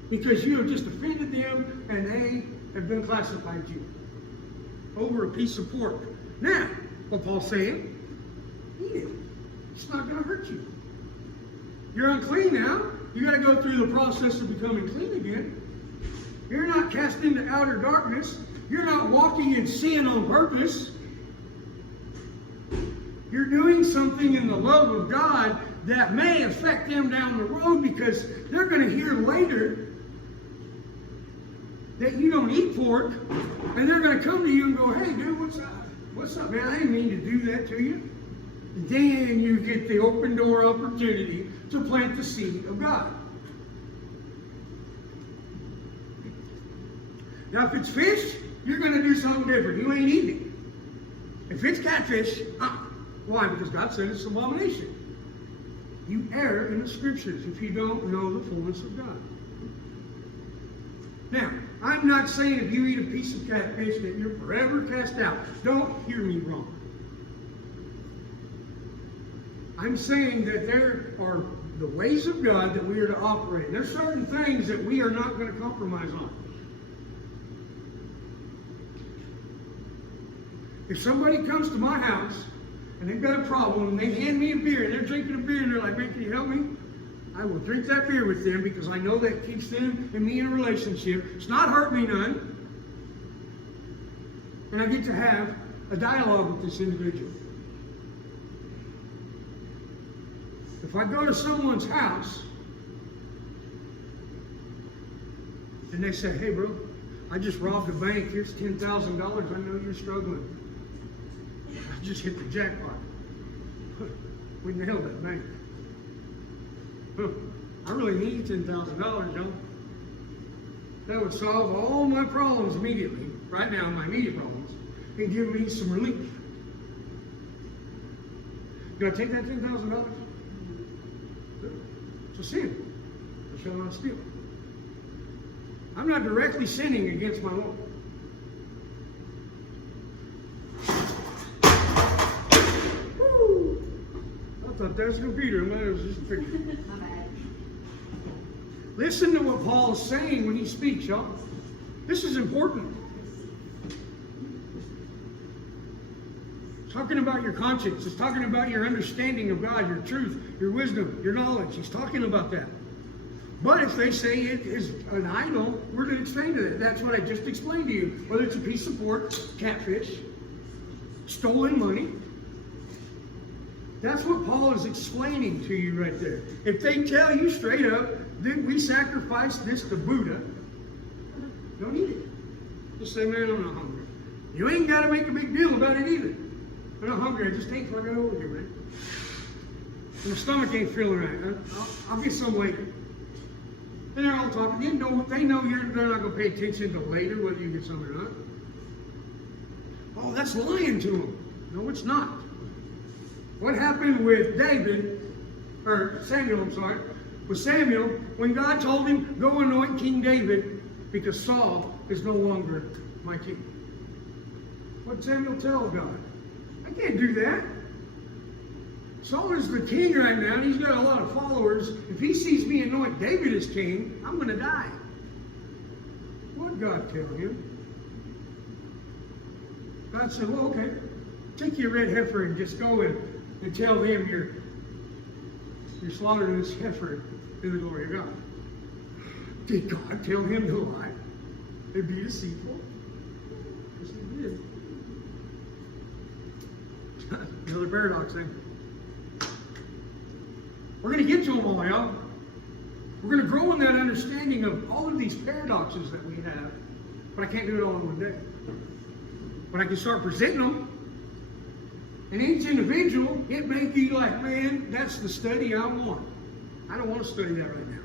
because you have just offended them and they have been classified you over a piece of pork. Now, what Paul's saying, eat it. It's not going to hurt you. You're unclean now. You got to go through the process of becoming clean again. You're not cast into outer darkness. You're not walking in sin on purpose. You're doing something in the love of God that may affect them down the road because they're going to hear later that you don't eat pork, and they're going to come to you and go, hey, dude, what's up? What's up, man? I didn't mean to do that to you. And then you get the open door opportunity to plant the seed of God. Now, if it's fish, you're going to do something different. You ain't eating it. If it's catfish, why? Because God said it's an abomination. You err in the scriptures if you don't know the fullness of God. Now, I'm not saying if you eat a piece of catfish that you're forever cast out. Don't hear me wrong. I'm saying that there are the ways of God that we are to operate. There's certain things that we are not going to compromise on. If somebody comes to my house and they've got a problem and they hand me a beer and they're drinking a beer and they're like, man, can you help me? I will drink that beer with them because I know that keeps them and me in a relationship. It's not hurt me none. And I get to have a dialogue with this individual. If I go to someone's house and they say, hey bro, I just robbed a bank, here's $10,000, I know you're struggling. I just hit the jackpot. We nailed that bank. I really need $10,000, y'all. That would solve all my problems immediately, right now, my immediate problems, and give me some relief. Do I take that $10,000? It's a sin. I shall not steal. I'm not directly sinning against my Lord. I thought that was a computer. It was just a picture. Listen to what Paul is saying when he speaks, y'all. This is important. It's talking about your conscience. It's talking about your understanding of God, your truth, your wisdom, your knowledge. He's talking about that. But if they say it is an idol, we're going to explain to that. That's what I just explained to you. Whether it's a piece of pork, catfish, stolen money. That's what Paul is explaining to you right there. If they tell you straight up that we sacrifice this to Buddha, don't eat it. Just say, man, I'm not hungry. You ain't got to make a big deal about it either. I'm not hungry. I just ate before I got over here, man. And the stomach ain't feeling right. I'll get some later. And they're all talking. They know they're not going to pay attention to later whether you get some or not. Oh, that's lying to them. No, it's not. What happened with Samuel, with Samuel, when God told him, go anoint King David, because Saul is no longer my king. What did Samuel tell God? I can't do that. Saul is the king right now, and he's got a lot of followers. If he sees me anoint David as king, I'm going to die. What did God tell him? God said, well, okay, take your red heifer and just go and tell them you're slaughtering this heifer in the glory of God. Did God tell him to lie and be deceitful? Yes, he did. Another paradox thing. We're going to get to them all, y'all. We're going to grow in that understanding of all of these paradoxes that we have, but I can't do it all in one day. But I can start presenting them. And each individual, it may be like, man, that's the study I want. I don't want to study that right now.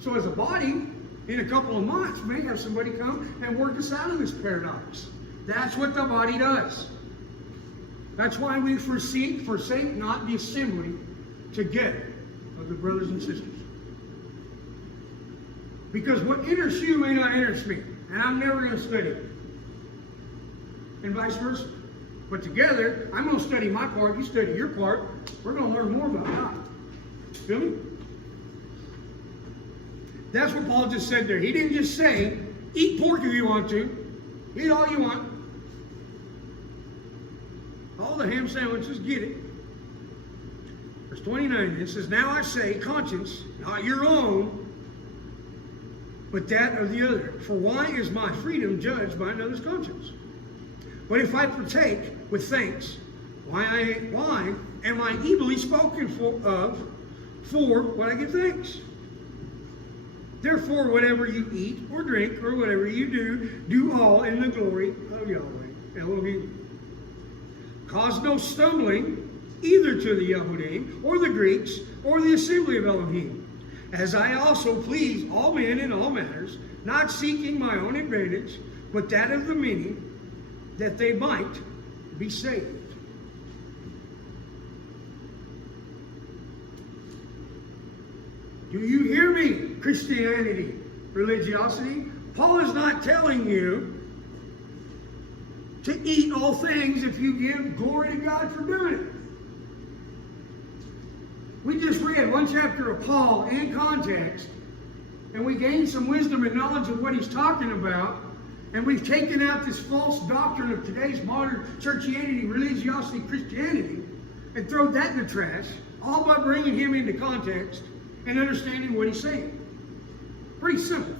So as a body, in a couple of months, may have somebody come and work us out of this paradox. That's what the body does. That's why we forsake not the assembly together of the brothers and sisters. Because what interests you may not interest me. And I'm never going to study it. And vice versa. But together, I'm going to study my part, you study your part. We're going to learn more about God. Feel me? That's what Paul just said there. He didn't just say, eat pork if you want to. Eat all you want. All the ham sandwiches, get it. Verse 29, it says, now I say, conscience, not your own, but that of the other. For why is my freedom judged by another's conscience? But if I partake with thanks, why am I evilly spoken for what I give thanks? Therefore, whatever you eat or drink or whatever you do, do all in the glory of Yahweh, Elohim. Cause no stumbling either to the Yehudim or the Greeks or the assembly of Elohim, as I also please all men in all matters, not seeking my own advantage, but that of the many, that they might be saved. Do you hear me, Christianity, religiosity? Paul is not telling you to eat all things if you give glory to God for doing it. We just read one chapter of Paul in context, and we gained some wisdom and knowledge of what he's talking about, and we've taken out this false doctrine of today's modern churchianity, religiosity, Christianity, and thrown that in the trash, all by bringing him into context and understanding what he's saying. Pretty simple.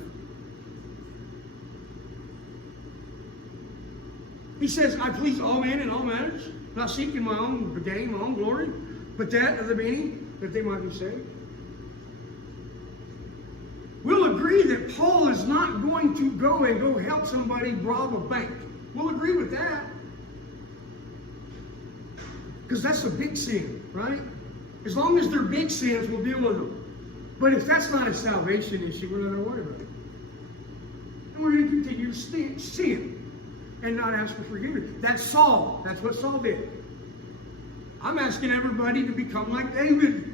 He says, I please all men in all matters, not seeking my own gain, my own glory, but that of the many, that they might be saved. We'll agree that Paul is not going to go help somebody rob a bank. We'll agree with that. Because that's a big sin, right? As long as they're big sins, we'll deal with them. But if that's not a salvation issue, we're not going to worry about it. And we're going to continue to sin and not ask for forgiveness. That's Saul. That's what Saul did. I'm asking everybody to become like David.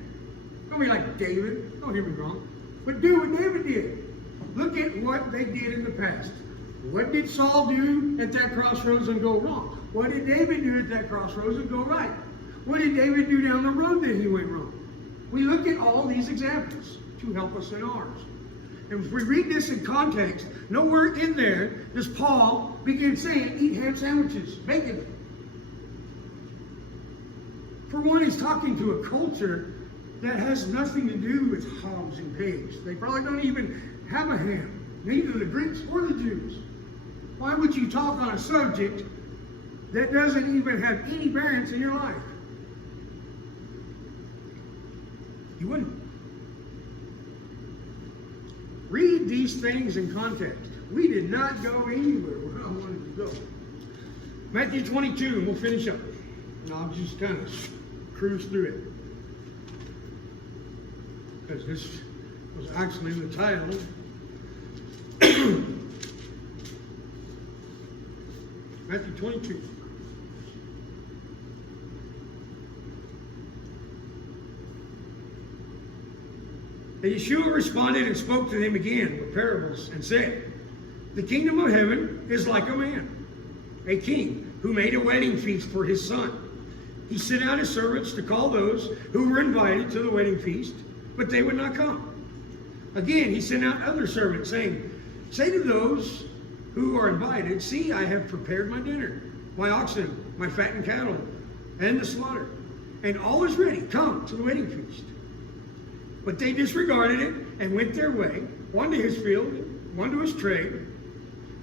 Don't be like David. Don't hear me wrong. But do what David did. Look at what they did in the past. What did Saul do at that crossroads and go wrong? What did David do at that crossroads and go right? What did David do down the road that he went wrong? We look at all these examples to help us in ours. And if we read this in context, nowhere in there does Paul begin saying, eat ham sandwiches, bacon. For one, he's talking to a culture that has nothing to do with hogs and pigs. They probably don't even have a ham, neither the Greeks or the Jews. Why would you talk on a subject that doesn't even have any bearance in your life? You wouldn't. Read these things in context. We did not go anywhere where I wanted to go. Matthew 22, and we'll finish up. And I'll just kind of cruise through it. Because this was actually the title. Matthew 22. And Yeshua responded and spoke to them again with parables and said, the kingdom of heaven is like a man, a king, who made a wedding feast for his son. He sent out his servants to call those who were invited to the wedding feast, but they would not come. Again, he sent out other servants, saying, say to those who are invited, see, I have prepared my dinner, my oxen, my fattened cattle, and the slaughter. And all is ready. Come to the wedding feast. But they disregarded it and went their way, one to his field, one to his trade,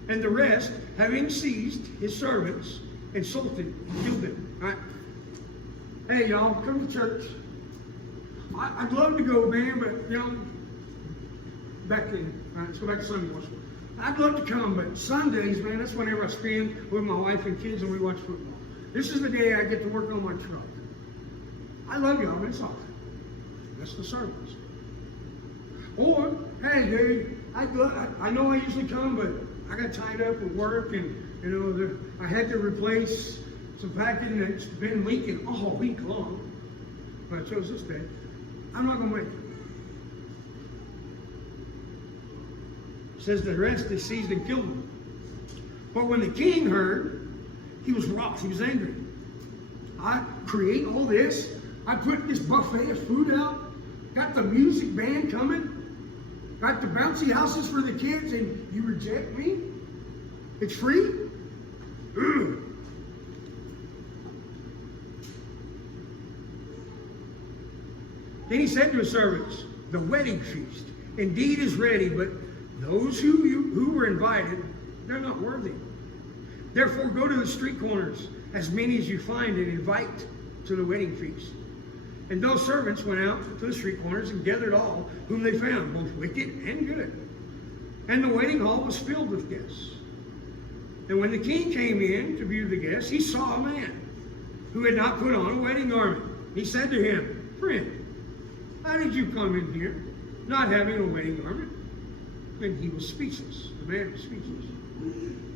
and the rest, having seized his servants, insulted and killed them. All right. Hey, y'all, come to church. I'd love to go, man, but, back in, all right, let's go back to Sunday worship. I'd love to come, but Sundays, man, that's whenever I spend with my wife and kids and we watch football. This is the day I get to work on my truck. I love y'all, but it's off. That's the sermons. Or, hey, dude, I know I usually come, but I got tied up with work, and I had to replace some packaging that's been leaking all week long. But I chose this day. I'm not going to make it. It says the rest they seized and killed him. But when the king heard, he was wroth. He was angry. I create all this. I put this buffet of food out. Got the music band coming. Got the bouncy houses for the kids, and you reject me? It's free? Ugh. Then he said to his servants, the wedding feast indeed is ready, but those who were invited, they're not worthy. Therefore go to the street corners, as many as you find, and invite to the wedding feast. And those servants went out to the street corners and gathered all whom they found, both wicked and good. And the waiting hall was filled with guests. And when the king came in to view the guests, he saw a man who had not put on a wedding garment. He said to him, "Friend, how did you come in here, not having a wedding garment?" And he was speechless. The man was speechless.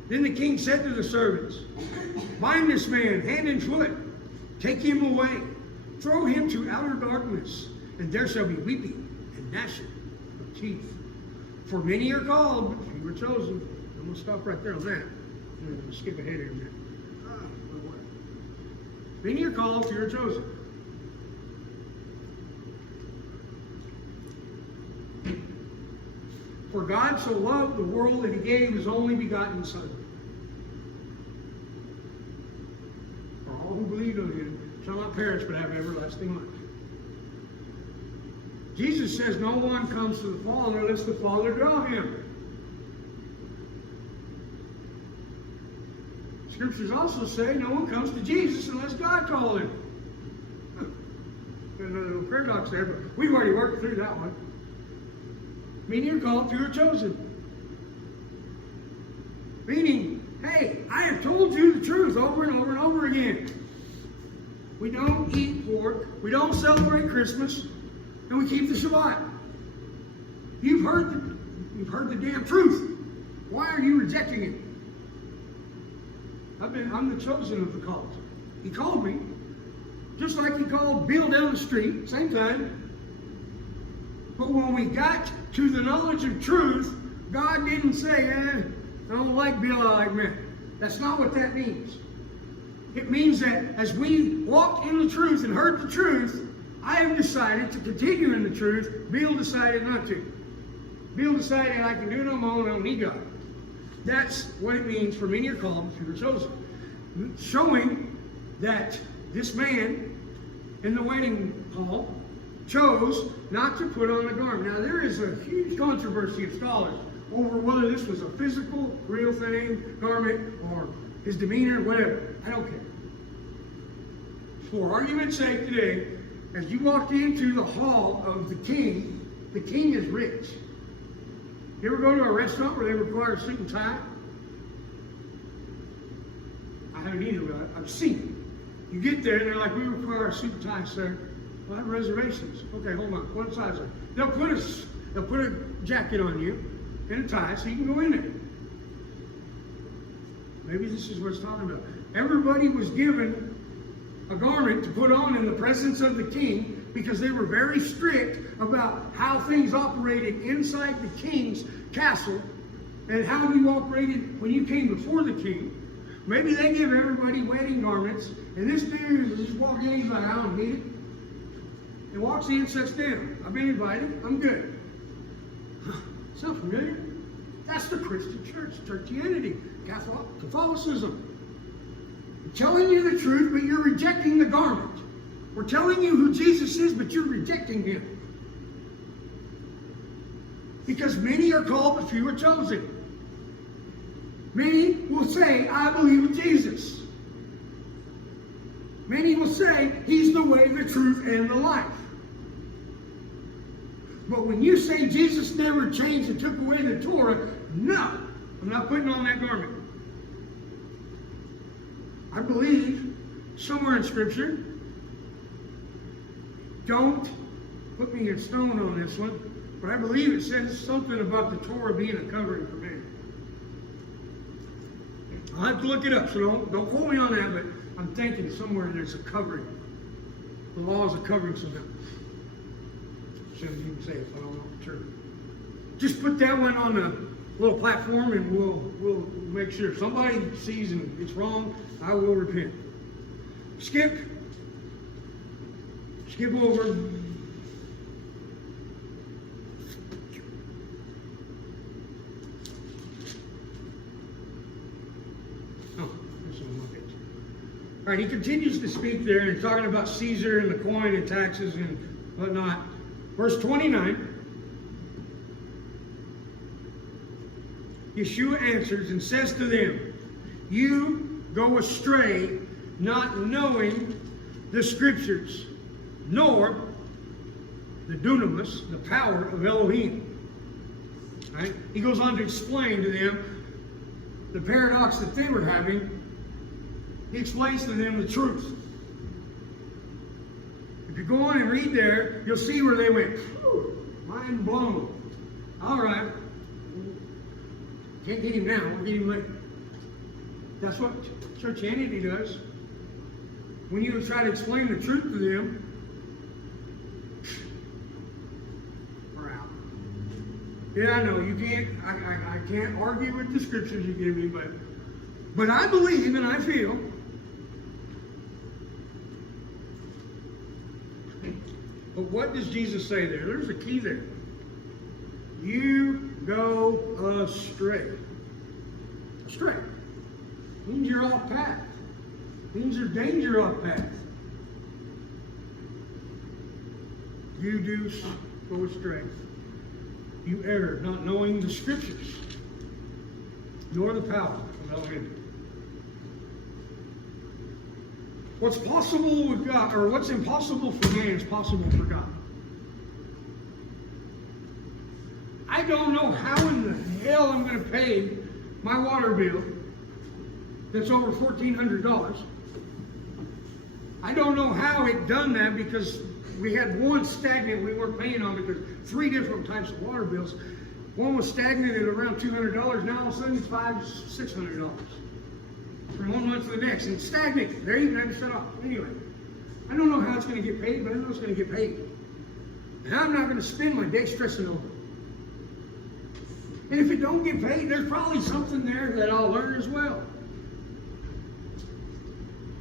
Then the king said to the servants, "Bind this man hand and foot, take him away, throw him to outer darkness, and there shall be weeping and gnashing of teeth. For many are called, but few are chosen." I'm going to stop right there on that. I'm going to skip ahead here a minute. Many are called, few are chosen. For God so loved the world that he gave his only begotten Son. For all who believe on him shall not perish but have everlasting life. Jesus says no one comes to the Father unless the Father draw him. Scriptures also say no one comes to Jesus unless God calls him. There's another little paradox there, but we've already worked through that one. Many are called, few are chosen. Meaning, hey, I have told you the truth over and over and over again. We don't eat pork, we don't celebrate Christmas, and we keep the Shabbat. You've heard the damn truth. Why are you rejecting it? I'm the chosen of the called. He called me, just like he called Bill down the street, same time. But when we got to the knowledge of truth, God didn't say, I don't like Bill, I like Meek. That's not what that means. It means that as we walked in the truth and heard the truth, I have decided to continue in the truth. Bill decided not to. Bill decided I can do it on my own, I don't need God. That's what it means for many are called, few are chosen. Showing that this man in the wedding hall chose not to put on a garment. Now, there is a huge controversy of scholars over whether this was a physical, real thing, garment, or his demeanor, whatever. I don't care. For argument's sake today, as you walked into the hall of the king is rich. You ever go to a restaurant where they require a suit and tie? I haven't either, but I've seen it. You get there and they're like, "We require a suit and tie, sir." "Well, I have reservations." "Okay, hold on. What size are they?" They'll put a jacket on you and a tie so you can go in there. Maybe this is what it's talking about. Everybody was given a garment to put on in the presence of the king because they were very strict about how things operated inside the king's castle and how you operated when you came before the king. Maybe they give everybody wedding garments, and this dude is just walking in, he's like, "I don't need it." He walks in, sits down. "I've been invited, I'm good." Sound familiar? That's the Christian church, churchianity, Catholicism. I'm telling you the truth, but you're rejecting the garment. We're telling you who Jesus is, but you're rejecting him. Because many are called, but few are chosen. Many will say, "I believe in Jesus." Many will say, "He's the way, the truth, and the life." But when you say Jesus never changed and took away the Torah, no, I'm not putting on that garment. I believe somewhere in Scripture, don't put me in stone on this one, but I believe it says something about the Torah being a covering for man. I'll have to look it up, so don't quote me on that, but I'm thinking somewhere there's a covering. The law is a covering somehow. Shouldn't even say it, I don't know for sure. Just put that one on the little platform and we'll make sure if somebody sees and it's wrong, I will repent. Skip over. All right, he continues to speak there and talking about Caesar and the coin and taxes and whatnot. Verse 29, Yeshua answers and says to them, "You go astray, not knowing the Scriptures, nor the dunamis, the power of Elohim. Right? He goes on to explain to them the paradox that they were having. He explains to them the truth. If you go on and read there, you'll see where they went, mind blown. All right. Can't get him now, we'll get him later. That's what churchianity does. When you try to explain the truth to them, we're out. Yeah, I know, you can't, I can't argue with the scriptures you give me, but I believe and I feel. But what does Jesus say there? There's a key there. You go astray. Astray. Means you're off path. Means there's danger off path. You do go astray. You err, not knowing the scriptures, nor the power of Elohim. What's possible with God, or what's impossible for man, is possible for God. I don't know how in the hell I'm going to pay my water bill that's over $1,400. I don't know how it done that, because we had one stagnant we weren't paying on, because 3 different types of water bills. One was stagnant at around $200. Now all of a sudden it's $600 from 1 month to the next, and it's stagnant. There you haven't shut off. Anyway, I don't know how it's going to get paid, but I know it's going to get paid. And I'm not going to spend my day stressing over it. And if it don't get paid, there's probably something there that I'll learn as well.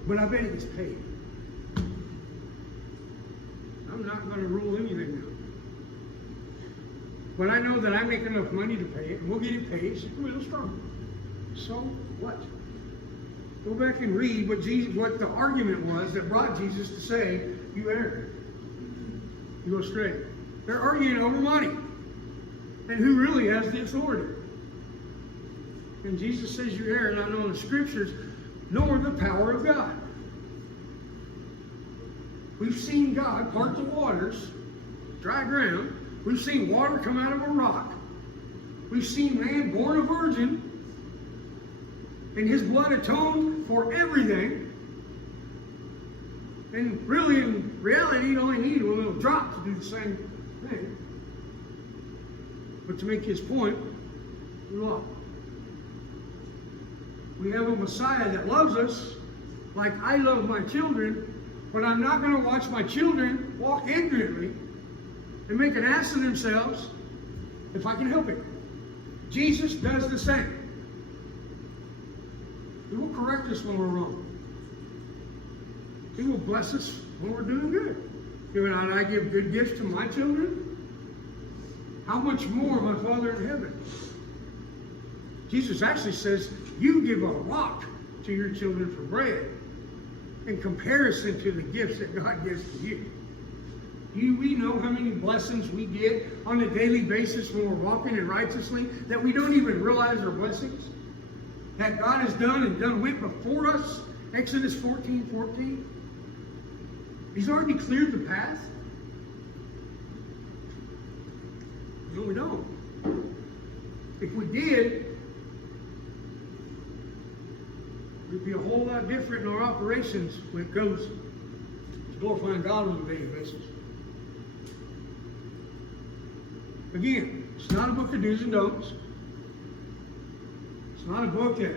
But I bet it gets paid. I'm not going to rule anything now. But I know that I make enough money to pay it, and we'll get it paid. It's a little strong. So what? Go back and read what the argument was that brought Jesus to say, you err. You go astray. They're arguing over money. And who really has the authority? And Jesus says you err, not knowing the scriptures, nor the power of God. We've seen God part the waters, dry ground. We've seen water come out of a rock. We've seen man born a virgin, and his blood atoned for everything. And really, in reality, you only need a little drop to do the same thing. But to make his point, look, we have a Messiah that loves us like I love my children, but I'm not going to watch my children walk ignorantly and make an ass of themselves if I can help it. Jesus does the same. He will correct us when we're wrong. He will bless us when we're doing good. Even I give good gifts to my children, how much more my Father in heaven? Jesus actually says, you give a rock to your children for bread in comparison to the gifts that God gives to you. We know how many blessings we get on a daily basis when we're walking in righteously that we don't even realize are blessings that God has done and done with before us. Exodus 14:14. He's already cleared the path. No, we don't. If we did, we'd be a whole lot different in our operations when it goes to glorifying God on a daily basis. Again, it's not a book of do's and don'ts. It's not a book that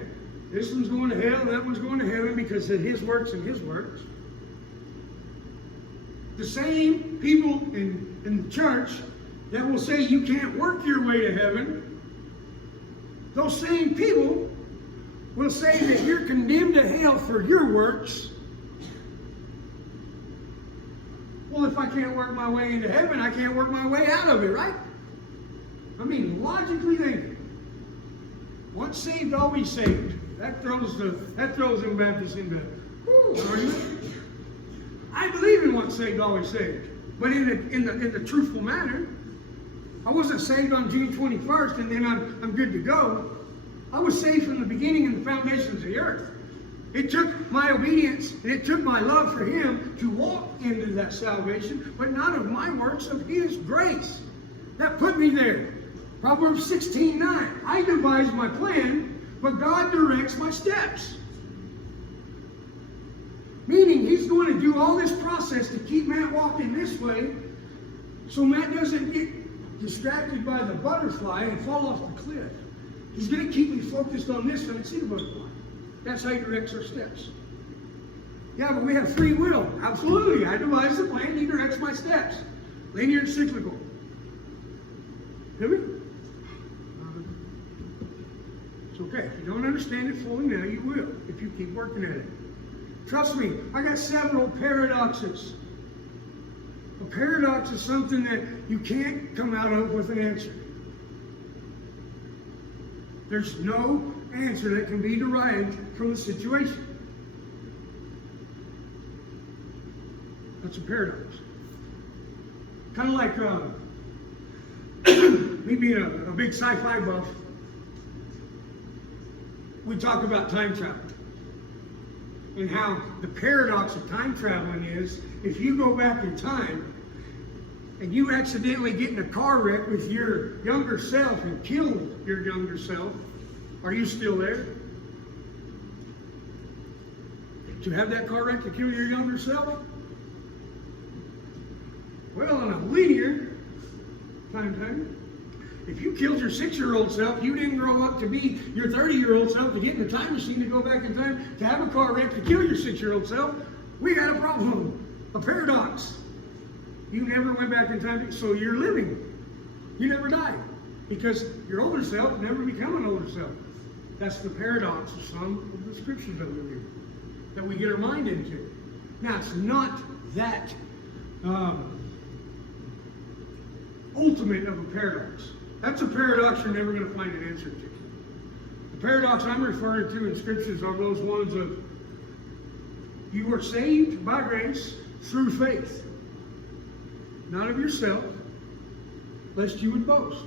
this one's going to hell, that one's going to heaven because of his works and his works. The same people in the church that will say you can't work your way to heaven, those same people will say that you're condemned to hell for your works. Well, if I can't work my way into heaven, I can't work my way out of it, right? I mean, logically thinking. Once saved, always saved. That throws them Baptists into argument. I believe in once saved, always saved. But in the truthful manner, I wasn't saved on June 21st and then I'm good to go. I was saved from the beginning and the foundations of the earth. It took my obedience and it took my love for Him to walk into that salvation, but not of my works, of His grace. That put me there. Proverbs 16:9. I devise my plan, but God directs my steps. Meaning He's going to do all this process to keep Matt walking this way, so Matt doesn't get distracted by the butterfly and fall off the cliff. He's going to keep me focused on this one and see the butterfly. That's how He directs our steps. Yeah, but we have free will. Absolutely. I devise the plan. He directs my steps. Linear and cyclical. Hear me? It's okay. If you don't understand it fully now, you will if you keep working at it. Trust me, I got several paradoxes. A paradox is something that you can't come out of with an answer. There's no answer that can be derived from the situation. That's a paradox. Kind of like me being a big sci-fi buff. We talk about time travel and how the paradox of time traveling is if you go back in time and you accidentally get in a car wreck with your younger self and kill your younger self, are you still there? To have that car wreck to kill your younger self? Well, in a linear time, if you killed your 6-year-old self, you didn't grow up to be your 30-year-old self to get in a time machine to go back in time to have a car wreck to kill your 6-year-old self, we got a problem, a paradox. You never went back in time, so you're living. You never died because your older self never become an older self. That's the paradox of some of the scriptures that we read, that we get our mind into. Now, it's not that ultimate of a paradox. That's a paradox you're never going to find an answer to. The paradox I'm referring to in scriptures are those ones of you are saved by grace through faith, not of yourself, lest you would boast.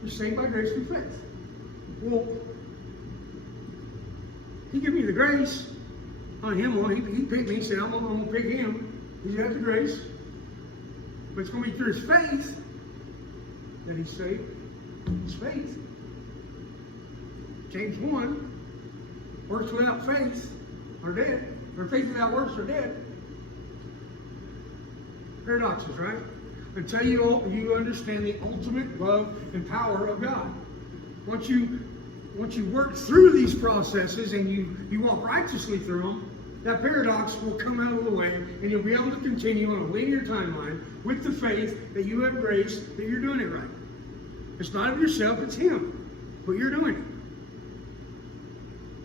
You're saved by grace through faith. Well, He gave me the grace on Him. Well, He picked me. He said, I'm going to pick Him. He's got the grace. But it's going to be through His faith that He's saved. His faith. James 1, works without faith are dead. Or faith without works are dead. Paradoxes, right? Until you understand the ultimate love and power of God. Once you work through these processes and you walk righteously through them, that paradox will come out of the way and you'll be able to continue on a linear timeline with the faith that you have grace, that you're doing it right. It's not of yourself, it's Him, but you're doing it.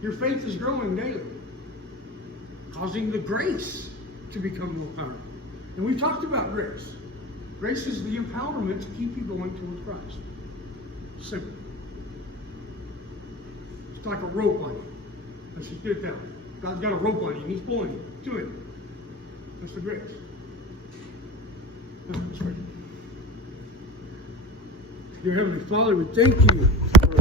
Your faith is growing daily, causing the grace to become more powerful. And we've talked about grace. Grace is the empowerment to keep you going towards Christ. Simple. It's like a rope on you. Let's just get it that way. God's got a rope on you and He's pulling you to it. That's the grace. Let's pray. Dear Heavenly Father, we thank You